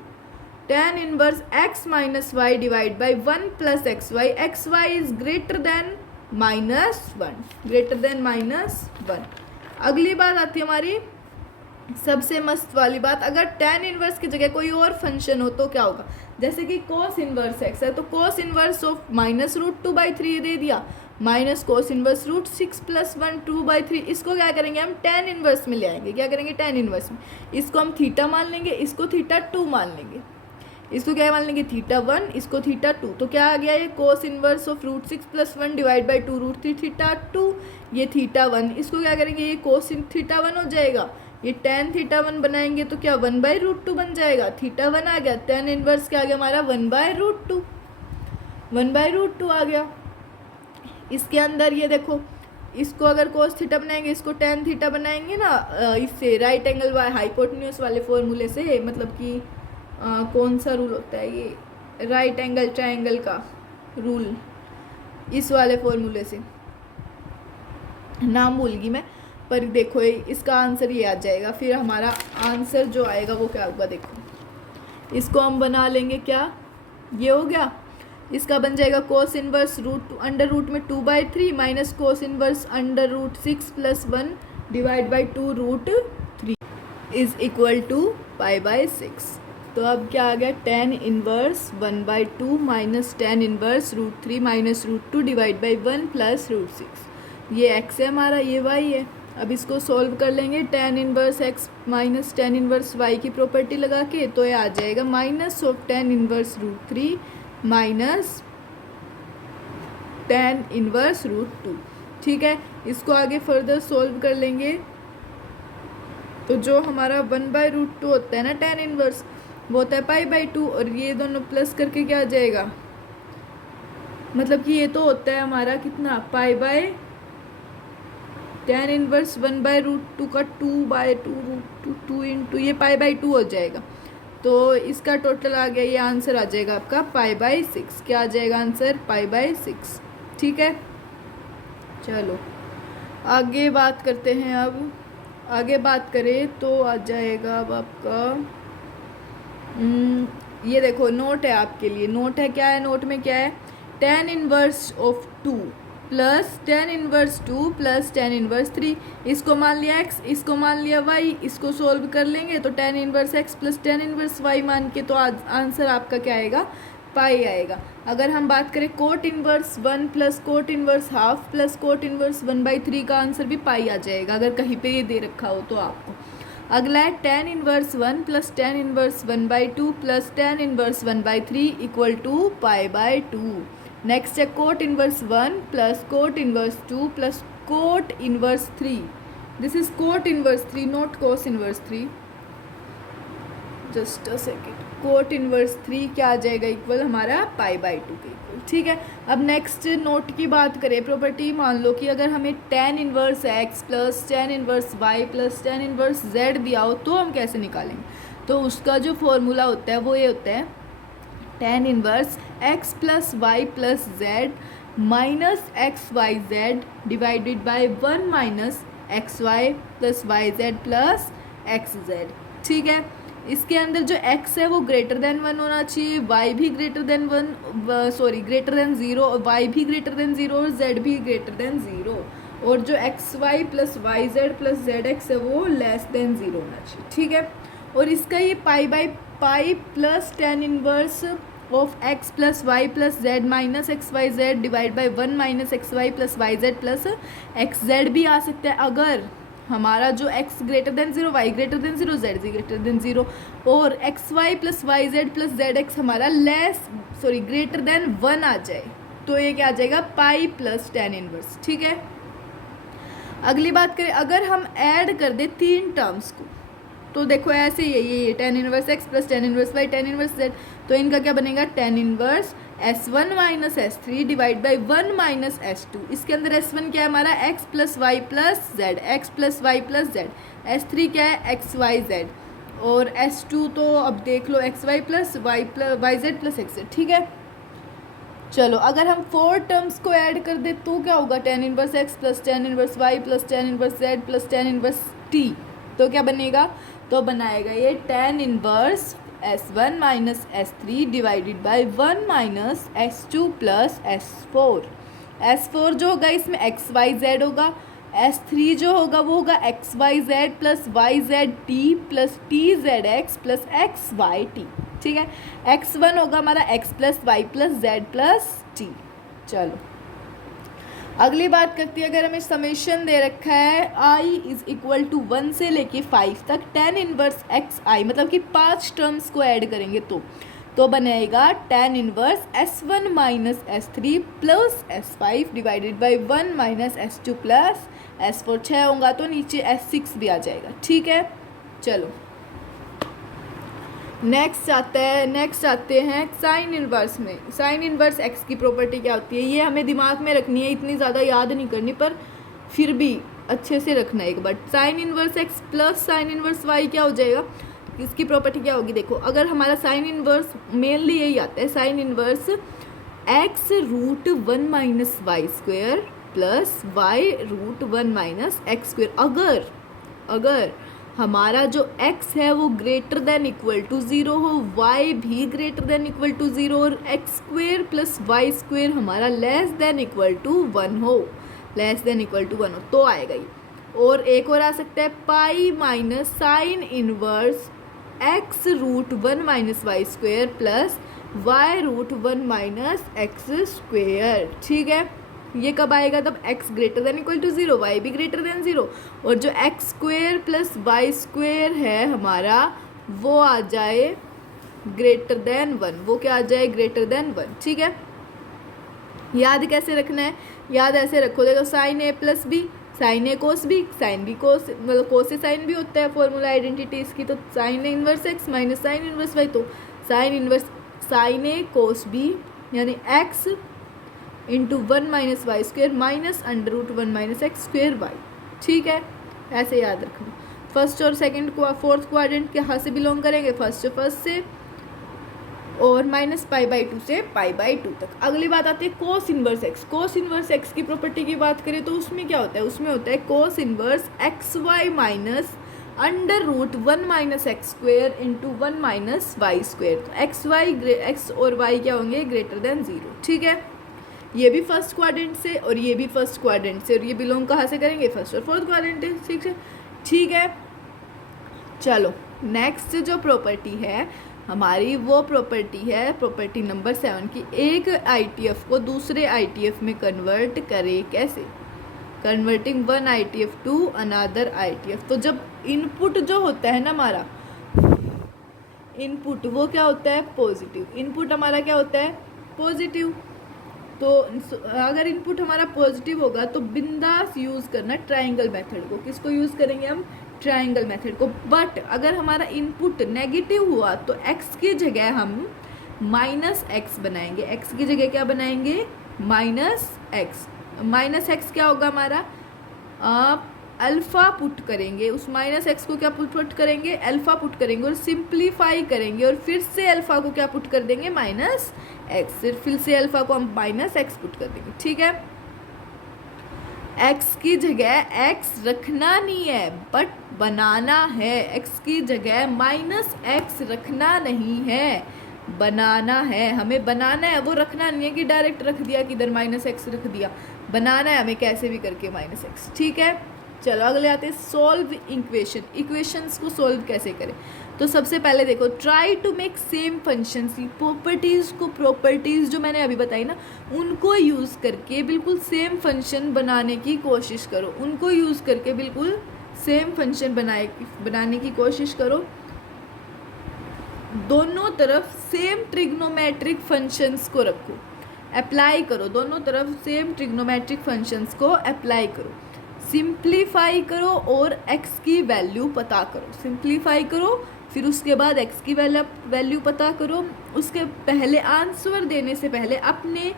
tan inverse x minus y divide by 1 plus x y, x y is greater than -1, greater than -1। अगली बात आती है हमारी सबसे मस्त वाली बात, अगर टेन इनवर्स की जगह कोई और फंक्शन हो तो क्या होगा, जैसे कि कोस इनवर्स एक्स है तो कोस इनवर्स ऑफ -√2/3 दे दिया, माइनस कोस इनवर्स √6 + 1 2/3, इसको क्या करेंगे हम टेन इनवर्स में ले आएंगे, क्या करेंगे टेन इनवर्स में, इसको हम थीटा मान लेंगे, इसको θ2 मान लेंगे, इसको क्या मान लेंगे θ1, इसको θ2, तो क्या आ गया ये cos inverse of √6 + 1 divide by 2 √3 θ2, ये θ1, इसको क्या करेंगे ये कोस θ1 हो जाएगा, ये tan θ1 बनाएंगे तो क्या 1/√2 बन जाएगा, θ1 आ गया, tan इनवर्स क्या आ गया हमारा 1/√2, 1/√2 आ गया। इसके अंदर ये देखो, इसको अगर cos थीटा बनाएंगे, इसको tan थीटा बनाएंगे ना, इससे राइट एंगल वाई हाइपोटेन्यूज वाले फॉर्मूले से, मतलब कि कौन सा रूल होता है ये, राइट एंगल ट्रायंगल का रूल, इस वाले फॉर्मूले से, नाम भूल गई मैं, पर देखो इसका आंसर ये आ जाएगा। फिर हमारा आंसर जो आएगा वो क्या होगा, देखो इसको हम बना लेंगे, क्या ये हो गया, इसका बन जाएगा कोस इनवर्स अंडर रूट में 2/3 minus cos inverse under root 6 + 1 divide by 2 √3 is equal to π/6। तो अब क्या आ गया, tan inverse 1/2 minus tan inverse √3 minus √2 divide by 1 plus √6, ये x है हमारा, ये y है। अब इसको सॉल्व कर लेंगे, tan inverse x minus tan inverse y की प्रॉपर्टी लगा के, तो ये आ जाएगा minus of tan inverse √3 minus tan inverse √2। ठीक है, इसको आगे फर्दर सॉल्व कर लेंगे, तो जो हमारा 1/√2 होता है ना tan इनवर्स, वो होता है π/2, और ये दोनों प्लस करके क्या आ जाएगा, मतलब कि ये तो होता है हमारा कितना tan इनवर्स 1/√2 का 2/2 इंटू ये π/2 हो जाएगा, तो इसका टोटल आ गया, ये आंसर आ जाएगा आपका π/6। क्या आ जाएगा आंसर, π/6। ठीक है, चलो आगे बात करते हैं। अब आगे बात करें तो आ जाएगा अब आपका ये देखो नोट है आपके लिए, नोट है, क्या है नोट में, क्या है, tan inverse of 2 plus tan inverse 2 plus tan inverse 3, इसको मान लिया x, इसको मान लिया y, इसको सोल्व कर लेंगे तो tan inverse x plus tan inverse y मान के, तो आंसर आपका क्या आएगा, पाई आएगा। अगर हम बात करें coat inverse 1 plus cot inverse half plus cot inverse 1/3 का आंसर भी पाई आ जाएगा, अगर कहीं पे ये दे रखा हो तो आपको। अगला है tan inverse 1 plus tan inverse 1/2 plus tan inverse 1/3 equal to π/2। Next है cot inverse 1 plus cot inverse 2 plus cot inverse 3, this is cot inverse 3 not cos inverse 3, just a second, cot inverse 3 क्या आ जाएगा, equal हमारा π/2 के equal. ठीक है, अब next note की बात करें, प्रॉपर्टी मान लो कि अगर हमें tan inverse x plus tan inverse y plus tan inverse z दिया हो तो हम कैसे निकालेंगे। तो उसका जो फॉर्मूला होता है वो ये होता है tan inverse x plus y plus z minus x y z divided by 1 minus x y plus y z plus x z. ठीक है, इसके अंदर जो x है वो ग्रेटर देन 1 होना चाहिए, y भी ग्रेटर देन 0, और y भी ग्रेटर देन 0 और z भी ग्रेटर देन 0, और जो x y plus y z plus z x है वो लेस देन 0 होना चाहिए। ठीक है, और इसका ये pi by pi plus tan inverse of x plus y plus z minus x y z divide by 1 minus x y plus y z plus x z भी आ सकता है अगर हमारा जो x greater than 0, y greater than 0, z greater than 0, और x y plus y z plus z x हमारा greater than 1 आ जाए, तो ये क्या आ जाएगा पाई प्लस tan इनवर्स। ठीक है, अगली बात करें, अगर हम ऐड कर दे 3 टर्म्स को, तो देखो ऐसे ये tan inverse x plus tan inverse y tan inverse z, तो इनका क्या बनेगा tan inverse S1 minus S3 divide by 1 minus S2। इसके अंदर S1 क्या है हमारा x plus y plus z, x plus y plus z, S3 क्या है एक्स वाई जेड, और S2 तो अब देख लो x y plus y z plus x z. ठीक है, चलो अगर हम 4 टर्म्स को ऐड कर दे तो क्या होगा tan inverse x plus tan inverse y plus tan inverse z plus tan inverse t, तो क्या बनेगा, तो बनाएगा ये tan inverse S1 minus S3 divided by 1 minus S2 plus S4 जो होगा इसमें एक्स वाई जेड होगा, S3 जो होगा वो होगा x y z plus y z t plus t z x plus x y t. ठीक है, x1 होगा हमारा x plus y plus z plus t. चलो अगली बात करती है, अगर हमें समेशन दे रखा है i इज इक्वल टू 1 से लेके 5 तक tan इनवर्स एक्स आई, मतलब कि 5 टर्म्स को ऐड करेंगे तो बनेगा tan inverse S1 minus S3 plus S5 divided by 1 minus S2 plus S4। 6 होगा तो नीचे S6 भी आ जाएगा। ठीक है, चलो नेक्स्ट आते हैं साइन इनवर्स में। साइन इनवर्स एक्स की प्रॉपर्टी क्या होती है, ये हमें दिमाग में रखनी है, इतनी ज़्यादा याद नहीं करनी, पर फिर भी अच्छे से रखना है एक बार। Sine inverse x plus sine inverse y क्या हो जाएगा, इसकी प्रॉपर्टी क्या होगी, देखो अगर हमारा साइन इनवर्स मेनली यही आता है, sine inverse x root 1 minus y square plus y root 1 minus x square, अगर हमारा जो x है वो ग्रेटर देन इक्वल टू 0 हो, y भी ग्रेटर देन इक्वल टू 0, और x square plus y square हमारा लेस देन इक्वल टू 1 हो, तो आएगा ये। और एक और आ सकता है pi minus sine inverse x root 1 minus y square plus y root 1 minus x square. ठीक है, ये कब आएगा, तब x greater than equal to 0, y भी ग्रेटर देन 0, और जो x square plus y square है हमारा वो आ जाए ग्रेटर देन 1, वो क्या आ जाए ग्रेटर देन 1। ठीक है, याद कैसे रखना है, याद ऐसे रखो, देखो sign A plus B, sign a cos B, sine B कोस, मतलब कोस से साइन भी होता है, फॉर्मूला आइडेंटिटी इसकी, तो sine inverse x minus sine inverse y, तो sine inverse sine a cos b यानी x into 1 minus y square minus under root 1 minus x square y. ठीक है, ऐसे याद रखना। फर्स्ट और सेकंड को फोर्थ क्वाड्रेंट कहाँ से बिलोंग करेंगे, फर्स्ट से, और माइनस पाई बाई 2 से पाई बाई 2 तक। अगली बात आती है कोस इनवर्स एक्स। कोस इनवर्स एक्स की प्रॉपर्टी की बात करें तो उसमें क्या होता है, उसमें होता है cos inverse x y minus under root 1 minus x square into 1 minus y square. तो एक्स और वाई क्या होंगे ग्रेटर देन 0। ठीक है, ये भी फर्स्ट क्वाड्रेंट से और ये भी फर्स्ट क्वाड्रेंट से, और ये बिलोंग कहाँ से करेंगे, फर्स्ट और फोर्थ क्वाड्रेंट से। ठीक है, चलो नेक्स्ट जो प्रॉपर्टी है हमारी वो प्रॉपर्टी है प्रॉपर्टी नंबर 7 की, एक आईटीएफ को दूसरे आईटीएफ में कन्वर्ट करे कैसे, converting one ITF to another ITF. तो जब इनपुट जो होता है ना हमारा इनपुट, वो क्या होता है पॉजिटिव, इनपुट हमारा क्या होता है पॉजिटिव, तो अगर इनपुट हमारा पॉजिटिव होगा तो बिंदास यूज़ करना ट्रायंगल मेथड को। किसको यूज़ करेंगे हम, ट्रायंगल मेथड को। बट अगर हमारा इनपुट नेगेटिव हुआ तो x की जगह हम माइनस एक्स बनाएंगे, x की जगह क्या बनाएंगे माइनस एक्स। माइनस एक्स क्या होगा हमारा अल्फ़ा पुट करेंगे, उस माइनस एक्स को क्या पुट करेंगे, अल्फ़ा पुट करेंगे और सिंप्लीफाई करेंगे और फिर से अल्फ़ा को क्या पुट कर देंगे, माइनस एक्स, फिर से अल्फ़ा को हम माइनस एक्स पुट कर देंगे। ठीक है, एक्स की जगह एक्स रखना नहीं है बट बनाना है, एक्स की जगह माइनस एक्स रखना नहीं है, बनाना है, हमें बनाना है, वो रखना नहीं है कि डायरेक्ट रख दिया कि इधर माइनस एक्स रख दिया, बनाना है हमें कैसे भी करके माइनस एक्स। ठीक है, चलो अगले आते हैं सॉल्व इक्वेशन, इक्वेशंस को सॉल्व कैसे करें। तो सबसे पहले देखो, try to make same functions, properties जो मैंने अभी बताई ना, उनको यूज़ करके बिल्कुल सेम फंक्शन बनाने की कोशिश करो, उनको यूज़ करके बिल्कुल सेम फंक्शन बनाने की कोशिश करो। दोनों तरफ सेम ट्रिग्नोमेट्रिक फंक्शंस को रखो, अप्लाई करो, दोनों तरफ सेम ट्रिग्नोमेट्रिक फंक्शंस को अप्लाई करो, सिंप्लीफाई करो और x की वैल्यू पता करो, सिंप्लीफाई करो फिर उसके बाद x की वैल्यू पता करो। उसके पहले आंसर देने से पहले अपने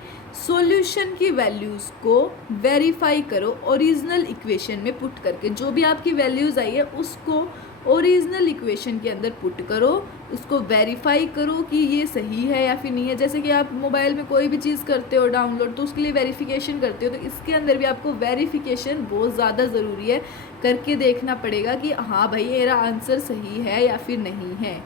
सॉल्यूशन की वैल्यूज़ को वेरीफाई करो ओरिजिनल इक्वेशन में पुट करके, जो भी आपकी वैल्यूज़ आई है उसको ओरिजिनल इक्वेशन के अंदर पुट करो, उसको वेरीफाई करो कि ये सही है या फिर नहीं है। जैसे कि आप मोबाइल में कोई भी चीज़ करते हो डाउनलोड, तो उसके लिए वेरिफिकेशन करते हो, तो इसके अंदर भी आपको वेरिफिकेशन बहुत ज़्यादा ज़रूरी है, करके देखना पड़ेगा कि हाँ भाई मेरा आंसर सही है या फिर नहीं है।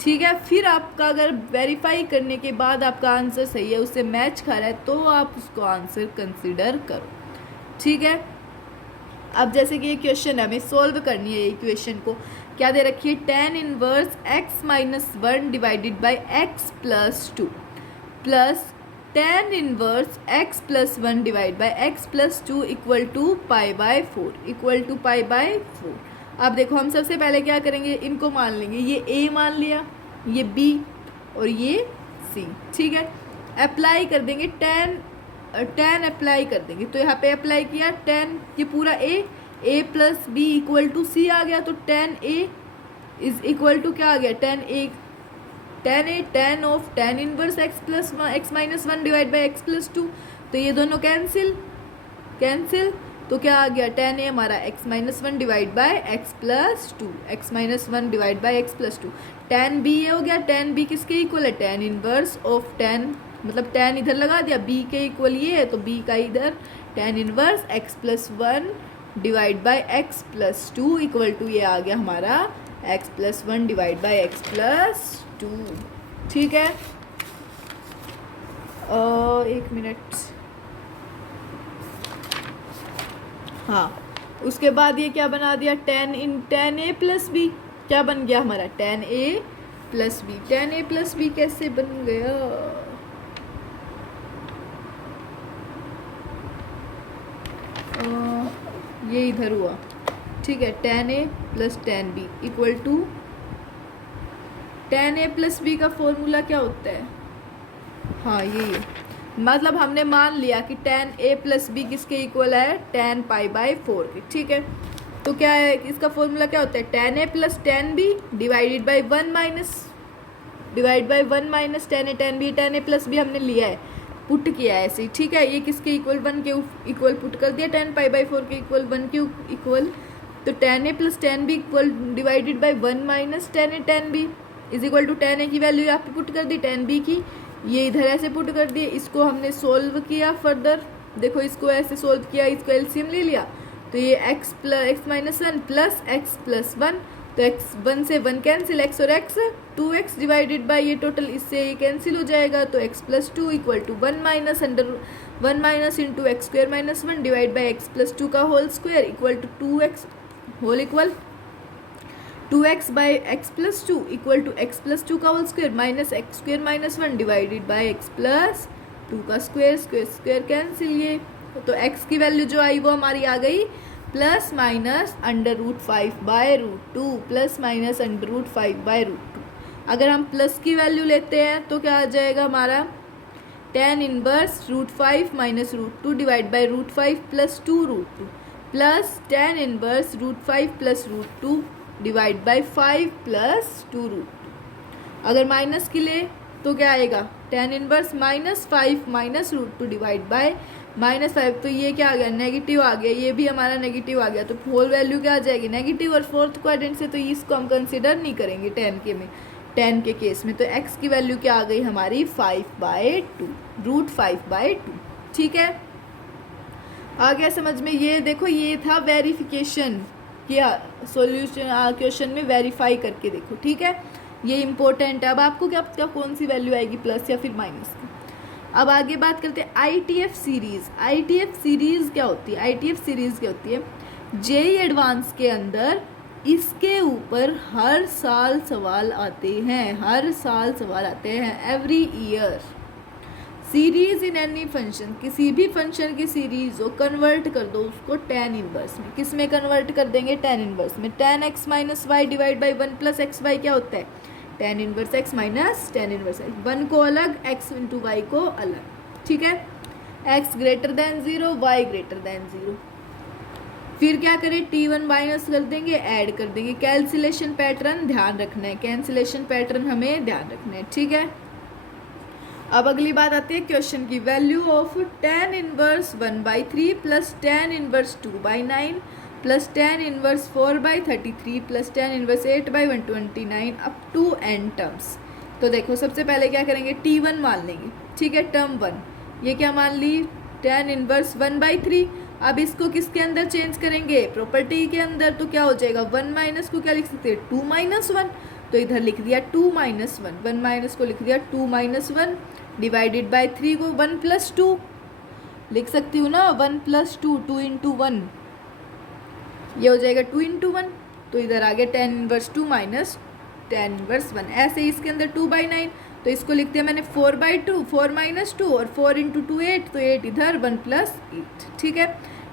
ठीक है, फिर आपका अगर वेरीफाई करने के बाद आपका आंसर सही है, उससे मैच खा रहा है, तो आप उसको आंसर कंसिडर करो। ठीक है, अब जैसे कि ये क्वेश्चन है, हमें सॉल्व करनी है ये इक्वेशन को, क्या दे रखी है, tan inverse x minus 1 divided by x plus 2 plus tan inverse x plus 1 divide by x plus 2 equal to pi by 4। अब देखो हम सबसे पहले क्या करेंगे, इनको मान लेंगे, ये a मान लिया, ये b और ये c। ठीक है, अप्लाई कर देंगे tan अप्लाई कर देंगे, तो यहाँ पे अप्लाई किया tan, ये पूरा a plus B equal to C आ गया, तो tan a is equal to क्या आ गया, tan of tan inverse x minus 1 divide by x plus 2, तो ये दोनों कैंसिल, तो क्या आ गया, tan a हमारा x minus 1 divide by x plus 2, x minus 1 divide by x plus 2, tan b ये हो गया, tan b किसके इक्वल है, tan इनवर्स ऑफ tan, मतलब tan इधर लगा दिया, b के इक्वल ये है, तो b का इधर tan inverse x plus 1 divide by x plus 2 equal to ये आ गया हमारा x plus 1 divide by x plus 2। ठीक है, एक मिनट, हाँ, उसके बाद ये क्या बना दिया, tan a प्लस बी, क्या बन गया हमारा, tan a प्लस बी कैसे बन गया, ये इधर हुआ। ठीक है, tan a plus tan b equal to, tan a plus b का फॉर्मूला क्या होता है, हाँ ये, मतलब हमने मान लिया कि tan a प्लस बी किसके इक्वल है, tan पाई बाय 4 के। ठीक है, तो क्या है इसका फॉर्मूला, क्या होता है, tan a plus tan b divided by 1 minus tan a plus b हमने लिया है, पुट किया है ऐसे ही। ठीक है, ये किसके इक्वल, 1 के इक्वल पुट कर दिया, tan पाई बाई 4 के इक्वल 1 के इक्वल, तो tan a plus tan b equal divided by 1 minus tan b is equal to tan a की वैल्यू यहाँ पे पुट कर दी, tan b की ये इधर ऐसे पुट कर दिए, इसको हमने सोल्व किया फर्दर, देखो इसको ऐसे सोल्व किया, इसको एलसीएम ले लिया, तो ये x minus 1 plus x plus 1, तो x 1 से 1 कैंसिल, x और x 2x डिवाइडेड बाय ये टोटल, इससे ये कैंसिल हो जाएगा, तो x plus 2 equal to 1 minus into x square minus 1 divide by x plus 2 का whole square equal to 2x whole equal 2x by x plus 2 equal to x plus 2 का whole square minus x square minus 1 divided by x plus 2 का square cancel, ये तो x की value जो आई वो हमारी आ गई plus minus √5 by √2 plus minus √5 by √2। अगर हम प्लस की वैल्यू लेते हैं तो क्या आ जाएगा हमारा, tan inverse √5 minus √2 divide by √5 plus 2 √2 plus tan inverse √5 plus √2 divide by 5 plus 2 √2। अगर माइनस की ले तो क्या आएगा, tan inverse -5 minus √2 divide by -5, तो ये क्या आ गया, नेगेटिव आ गया, ये भी हमारा नेगेटिव आ गया, तो होल वैल्यू क्या आ जाएगी, नेगेटिव। और फोर्थ क्वाड्रेंट से तो इसको हम कंसिडर नहीं करेंगे 10 के केस में। तो x की वैल्यू क्या आ गई हमारी 5/2, √5/2। ठीक है, आ गया समझ में। ये देखो, ये था वेरिफिकेशन किया, सॉल्यूशन क्वेश्चन में वेरीफाई करके देखो। ठीक है, ये इंपॉर्टेंट है। अब आपको क्या कौन सी वैल्यू आएगी, प्लस या फिर माइनस की। अब आगे बात करते हैं ITF सीरीज़। ITF सीरीज़ क्या होती है, ITF सीरीज़ क्या होती है, जेईई एडवांस के अंदर इसके ऊपर हर साल सवाल आते हैं, हर साल सवाल आते हैं, every year. Series in any function, किसी भी फंक्शन की सीरीज हो, कन्वर्ट कर दो उसको tan इनवर्स में। किस में कन्वर्ट कर देंगे, tan इनवर्स में। tan x minus y divide by 1 plus x y क्या होता है, tan inverse x minus tan inverse x। 1 को अलग, x इंटू वाई को अलग। ठीक है, x greater than 0, y greater than 0। फिर क्या करें, T1 माइनस कर देंगे, ऐड कर देंगे। कैंसिलेशन पैटर्न ध्यान रखना है, कैंसिलेशन पैटर्न हमें ध्यान रखना है। ठीक है, अब अगली बात आती है क्वेश्चन की। Value of tan inverse 1/3 plus tan inverse 2/9 plus tan inverse 4/33 plus tan inverse 8/129 up to n terms. तो देखो, सबसे पहले क्या करेंगे, T1 मान लेंगे। ठीक है, टर्म 1, ये क्या मान ली, tan इनवर्स 1/3। अब इसको किसके अंदर चेंज करेंगे, प्रॉपर्टी के अंदर। तो क्या हो जाएगा, 1 माइनस को क्या लिख सकते हैं, 2 - 1। तो इधर लिख दिया 2 - 1, 1 माइनस को लिख दिया 2 - 1 डिवाइडेड बाय 3 को 1 + 2 लिख सकती हूँ ना, 1 + 2, 2 × 1, ये हो जाएगा 2 × 1। तो इधर आ गया tan inverse 2 minus tan inverse 1। ऐसे ही इसके अंदर 2/9, तो इसको लिख दिया मैंने 4/2, 4 - 2 और 4 × 2 8, तो 8 इधर 1 + 8। ठीक है,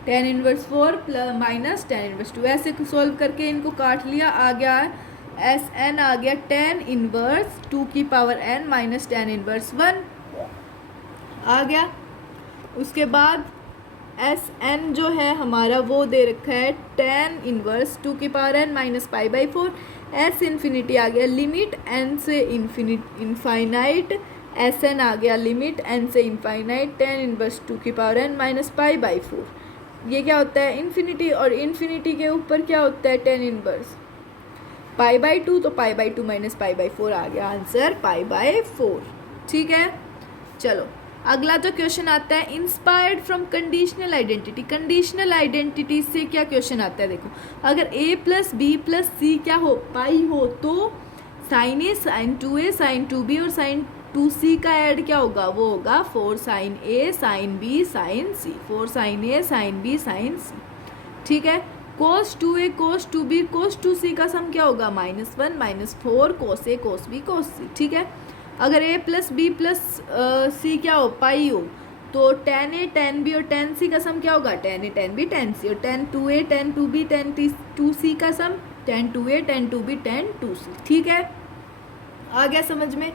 tan inverse 4 minus tan inverse 2, ऐसे सोल्व करके इनको काट लिया। आ गया SN, आ गया tan इनवर्स 2 की power n minus tan inverse 1 आ गया। उसके बाद SN जो है हमारा वो दे रखा है tan इनवर्स 2 की power n minus π/4। S infinity आ गया लिमिट n से इनफाइनाइट, SN आ गया लिमिट n से इनफाइनाइट tan इनवर्स 2 की पावर n माइनस π/4। ये क्या होता है, इन्फिनिटी, और इन्फिनिटी के ऊपर क्या होता है, tan इनवर्स π/2, तो π/2 माइनस π/4 आ गया आंसर π/4। ठीक है, चलो अगला जो क्वेश्चन आता है, inspired from conditional identity. Conditional identity से क्या क्वेश्चन आता है, देखो, अगर a + b + c क्या हो, पाई हो, तो sin a sin 2a sin 2b और sin 2c का ऐड क्या होगा, वो होगा 4 sin a sin b sin c, 4 sin a sin b sin c। ठीक है, cos 2a cos 2b cos 2c का सम क्या होगा, -1 -4 cos a cos b cos c। ठीक है, अगर a + b + c क्या हो, पाई हो, तो tan a tan b और tan c का सम क्या होगा, tan a tan b tan c, और tan 2a tan 2b tan 2c का सम tan 2a tan 2b tan 2c। ठीक है, आ गया समझ में।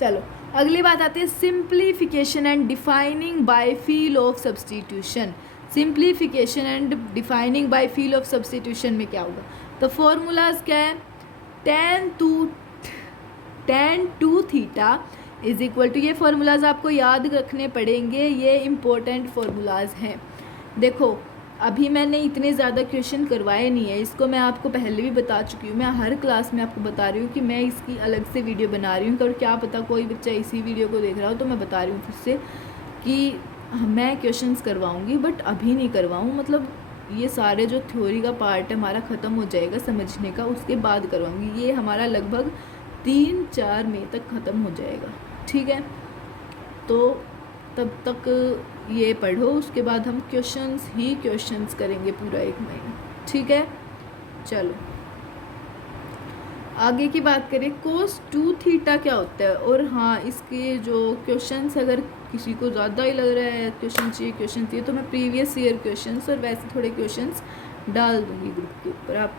चलो अगली बात आती है simplification and defining by feel of substitution. Simplification and defining by feel of substitution में क्या होगा, तो फॉर्मूलाज क्या है, tan 2 theta is equal to, ये फार्मूलाज आपको याद रखने पड़ेंगे, ये इम्पोर्टेंट फार्मूलाज हैं। देखो, अभी मैंने इतने ज़्यादा क्वेश्चन करवाए नहीं है, इसको मैं आपको पहले भी बता चुकी हूँ, मैं हर क्लास में आपको बता रही हूँ कि मैं इसकी अलग से वीडियो बना रही हूँ, और क्या पता कोई बच्चा इसी वीडियो को देख रहा हो, तो मैं बता रही हूँ फिर से कि मैं क्वेश्चंस करवाऊँगी, बट अभी नहीं करवाऊँ, मतलब ये सारे जो थ्योरी का पार्ट है हमारा ख़त्म हो जाएगा समझने का, उसके बाद करवाऊँगी। ये हमारा लगभग 3-4 मई तक ख़त्म हो जाएगा। ठीक है, तो तब तक ये पढ़ो, उसके बाद हम क्वेश्चंस करेंगे पूरा 1 महीना। ठीक है, चलो आगे की बात करें, cos 2 थीटा क्या होता है। और हाँ, इसके जो क्वेश्चंस, अगर किसी को ज़्यादा ही लग रहा है क्वेश्चन चाहिए, तो मैं प्रीवियस ईयर क्वेश्चंस और वैसे थोड़े क्वेश्चंस डाल दूँगी ग्रुप के ऊपर, आप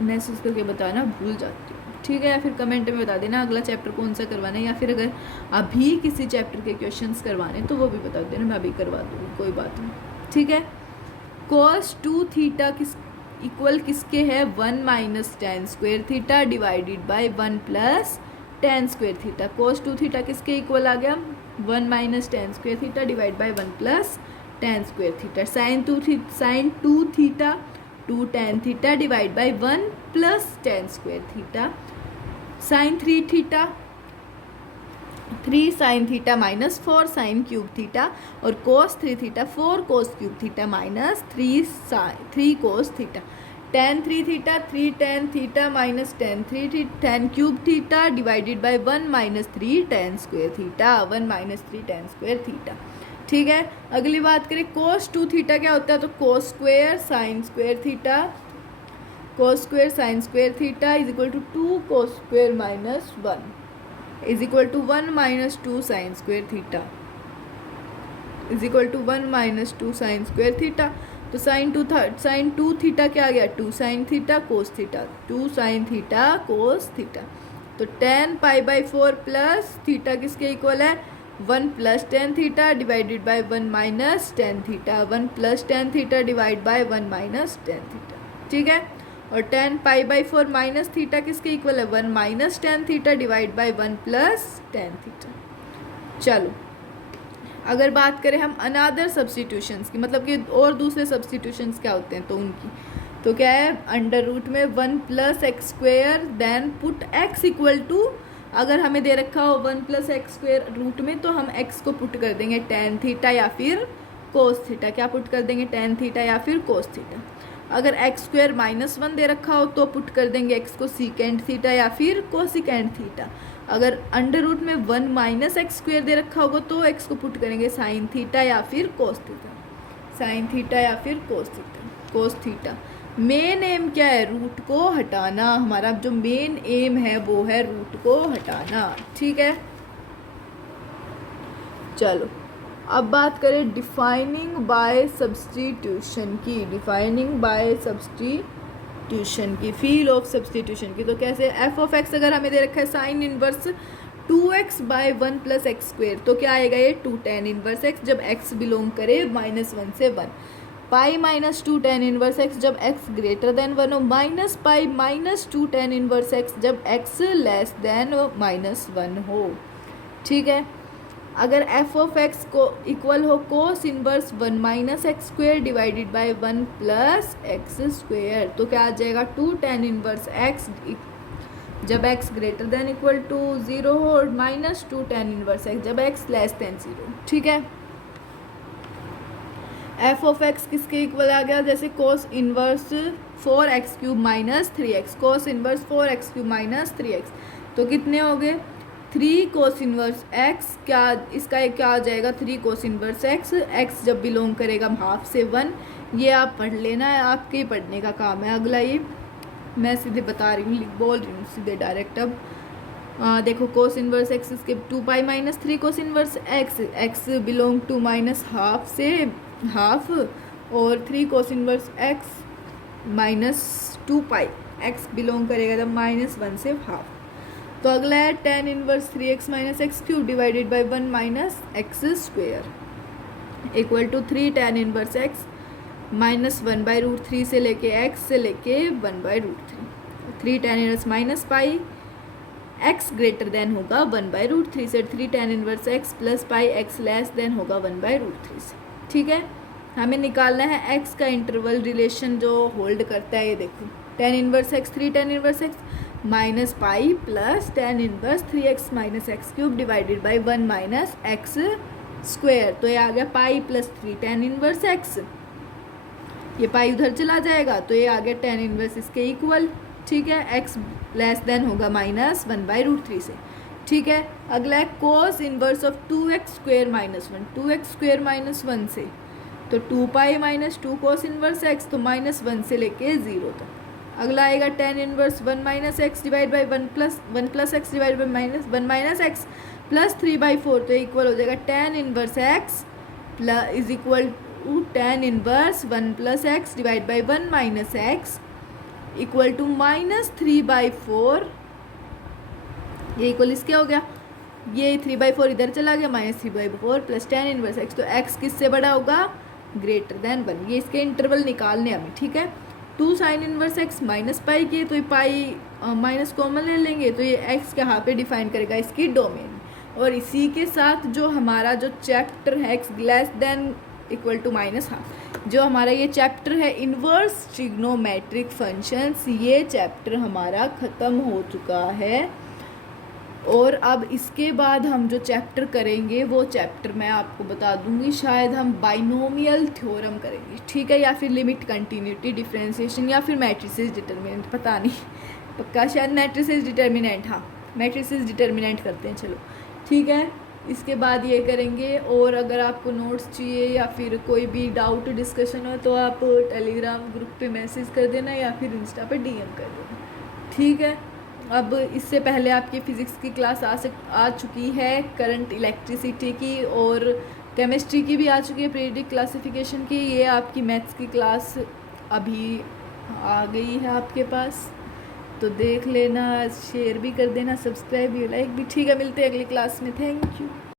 मैसेज करके बताना, भूल जाती हूँ। ठीक है, या फिर कमेंट में बता देना अगला चैप्टर कौन सा करवाना है, या फिर अगर अभी किसी चैप्टर के क्वेश्चंस करवाने तो वो भी बता देना, मैं अभी करवा दूँगी, कोई बात नहीं। ठीक है, cos 2 थीटा इक्वल किसके है, 1 - tan square theta divided by 1 + tan square theta. cos 2 theta किसके इक्वल आ गया, 1 - tan square theta divide by 1 + tan square theta, sine two theta 2 tan theta divide by 1 plus tan square theta, sine 3 theta 3 sine theta minus 4 sine cube theta, और cos 3 theta 4 cos cube theta minus 3 cos theta, tan 3 theta 3 tan theta minus tan cube theta divided by 1 minus 3 tan square theta, 1 minus 3 tan square theta. ठीक है, अगली बात करें कोस 2 theta क्या होता है, तो cos square sine square theta, cos square sine square theta is equal to 2 cos square minus 1 is equal to 1 minus 2 sine square theta is equal to 1 minus 2 sine square theta. तो sine two theta क्या आ गया, 2 sine theta cos theta, 2 sine theta cos theta. तो tan pi by 4 plus theta किसके equal है, 1 plus tan theta divided by 1 minus tan theta, 1 plus tan theta divide by 1 minus tan theta. ठीक है, और tan pi by 4 minus theta किसके equal है, 1 minus tan theta divide by 1 plus tan theta. चलो अगर बात करें हम अनदर सब्स्टिट्यूशंस की, मतलब कि और दूसरे सब्स्टिट्यूशंस क्या होते हैं, तो उनकी तो क्या है, अंडर रूट में 1 plus x square then put x equal to, अगर हमें दे रखा हो 1 प्लस एक्स स्क्वेयर रूट में, तो हम एक्स को पुट कर देंगे tan थीटा या फिर कोस थीटा, क्या पुट कर देंगे, tan थीटा या फिर कोस थीटा। अगर एक्स स्क्वेयर माइनस 1 दे रखा हो तो पुट कर देंगे एक्स को सीकेंड थीटा या फिर कोसिकेंड थीटा। अगर अंडर रूट में 1 माइनस एक्स स्क्वेयर दे रखा होगा तो एक्स को पुट करेंगे साइन थीटा या फिर कोस थीटा, साइन थीटा या फिर कोस थीटा। मेन एम क्या है, रूट को हटाना, हमारा जो मेन एम है वो है रूट को हटाना। ठीक है, चलो अब बात करें डिफाइनिंग बाय सब्स्टिट्यूशन की, डिफाइनिंग बाय सब्स्टिट्यूशन की, फील ऑफ सब्स्टिट्यूशन की। तो कैसे, एफ ऑफ एक्स अगर हमें दे रखा है sine inverse 2x by 1 plus x square, तो क्या आएगा ये 2 tan इनवर्स एक्स जब x बिलोंग करे -1 से 1, pi minus 2 tan inverse x जब x ग्रेटर देन 1 हो, minus pi minus 2 tan inverse x जब x लेस देन -1 हो। ठीक है, अगर एफ ऑफ एक्स को इक्वल हो cos inverse 1 minus x square divided by 1 plus x square, तो क्या आ जाएगा 2 tan इनवर्स एक्स जब x greater than equal to 0 हो, और माइनस 2 tan इनवर्स एक्स जब x लेस देन 0। ठीक है, एफ ऑफ एक्स किसके इक्वल आ गया, जैसे cos inverse 4x cube minus 3x, cos inverse 4x cube minus 3x, तो कितने हो गए 3 कोस इनवर्स x, क्या इसका एक क्या आ जाएगा 3 कोस इनवर्स x जब बिलोंग करेगा हाफ से 1। ये आप पढ़ लेना है, आपके ही पढ़ने का काम है। अगला ये मैं सीधे बता रही हूँ, बोल रही हूँ सीधे डायरेक्ट। अब देखो कोस इनवर्स x इसके 2 pi minus 3 cos inverse x belong to minus half से हाफ, और 3 cos inverse x minus 2 pi x belong करेगा जब -1 से हाफ। तो अगला है tan inverse 3x minus x cube divided by 1 minus x square equal to 3 tan inverse x minus 1 by root 3 से लेके x से लेके 1 by root 3 tan inverse minus pi x greater then होगा 1 बाई रूट 3 से, 3 tan inverse x plus pi x less then होगा 1 by root 3 से। ठीक है, हमें निकालना है x का इंटरवल रिलेशन जो होल्ड करता है। ये देखो tan inverse x 3 tan inverse x minus pi plus tan inverse 3x minus x cube divided by 1 minus x square, तो ये आ गया pi plus 3 tan inverse x, ये पाई उधर चला जाएगा तो ये आ गया tan इनवर्स इसके इक्वल। ठीक है, x लेस देन होगा -1 बाई रूट 3 से। ठीक है, अगला है cos inverse of 2x square minus 1, 2x square minus 1 से, तो 2 पाई माइनस 2 कोस इनवर्स x, तो -1 से लेके 0 तक। अगला आएगा tan inverse 1 minus x divide by 1 plus x divide by -1 minus x plus 3/4, तो इक्वल हो जाएगा tan inverse x plus is equal to tan inverse 1 plus x divide by 1 minus x equal to -3/4, ये equal इसके हो गया, ये 3/4 इधर चला गया, -3/4 प्लस tan इनवर्स x, तो x किससे बड़ा होगा ग्रेटर देन 1। ये इसके इंटरवल निकालने हमें। ठीक है, 2 sign inverse x minus pi के, तो ये पाई माइनस कॉमन ले लेंगे, तो ये x के यहाँ पे डिफाइन करेगा इसकी डोमेन। और इसी के साथ जो हमारा जो चैप्टर है x less than equal to minus half. जो हमारा ये चैप्टर है इन्वर्स ट्रिग्नोमेट्रिक फंक्शंस, ये चैप्टर हमारा ख़त्म हो चुका है। और अब इसके बाद हम जो चैप्टर करेंगे वो चैप्टर मैं आपको बता दूंगी, शायद हम बाइनोमियल थ्योरम करेंगे, ठीक है, या फिर लिमिट कंटिन्यूटी डिफरेंशिएशन, या फिर मैट्रिसेस डिटर्मिनेंट, पता नहीं, पक्का शायद मैट्रिसेस डिटर्मिनेंट, हाँ मैट्रिसेस डिटर्मिनेंट करते हैं, चलो ठीक है। इसके बाद ये करेंगे। और अगर आपको नोट्स चाहिए या फिर कोई भी डाउट डिस्कशन हो तो आप टेलीग्राम ग्रुप पे मैसेज कर देना या फिर इंस्टा पे डीएम कर देना, ठीक है। अब इससे पहले आपकी फ़िज़िक्स की क्लास आ चुकी है, करंट इलेक्ट्रिसिटी की, और केमिस्ट्री की भी आ चुकी है, पीरियडिक क्लासिफिकेशन की। ये आपकी मैथ्स की क्लास अभी आ गई है आपके पास, तो देख लेना, शेयर भी कर देना, सब्सक्राइब भी, लाइक भी, ठीक है। मिलते हैं अगली क्लास में, थैंक यू।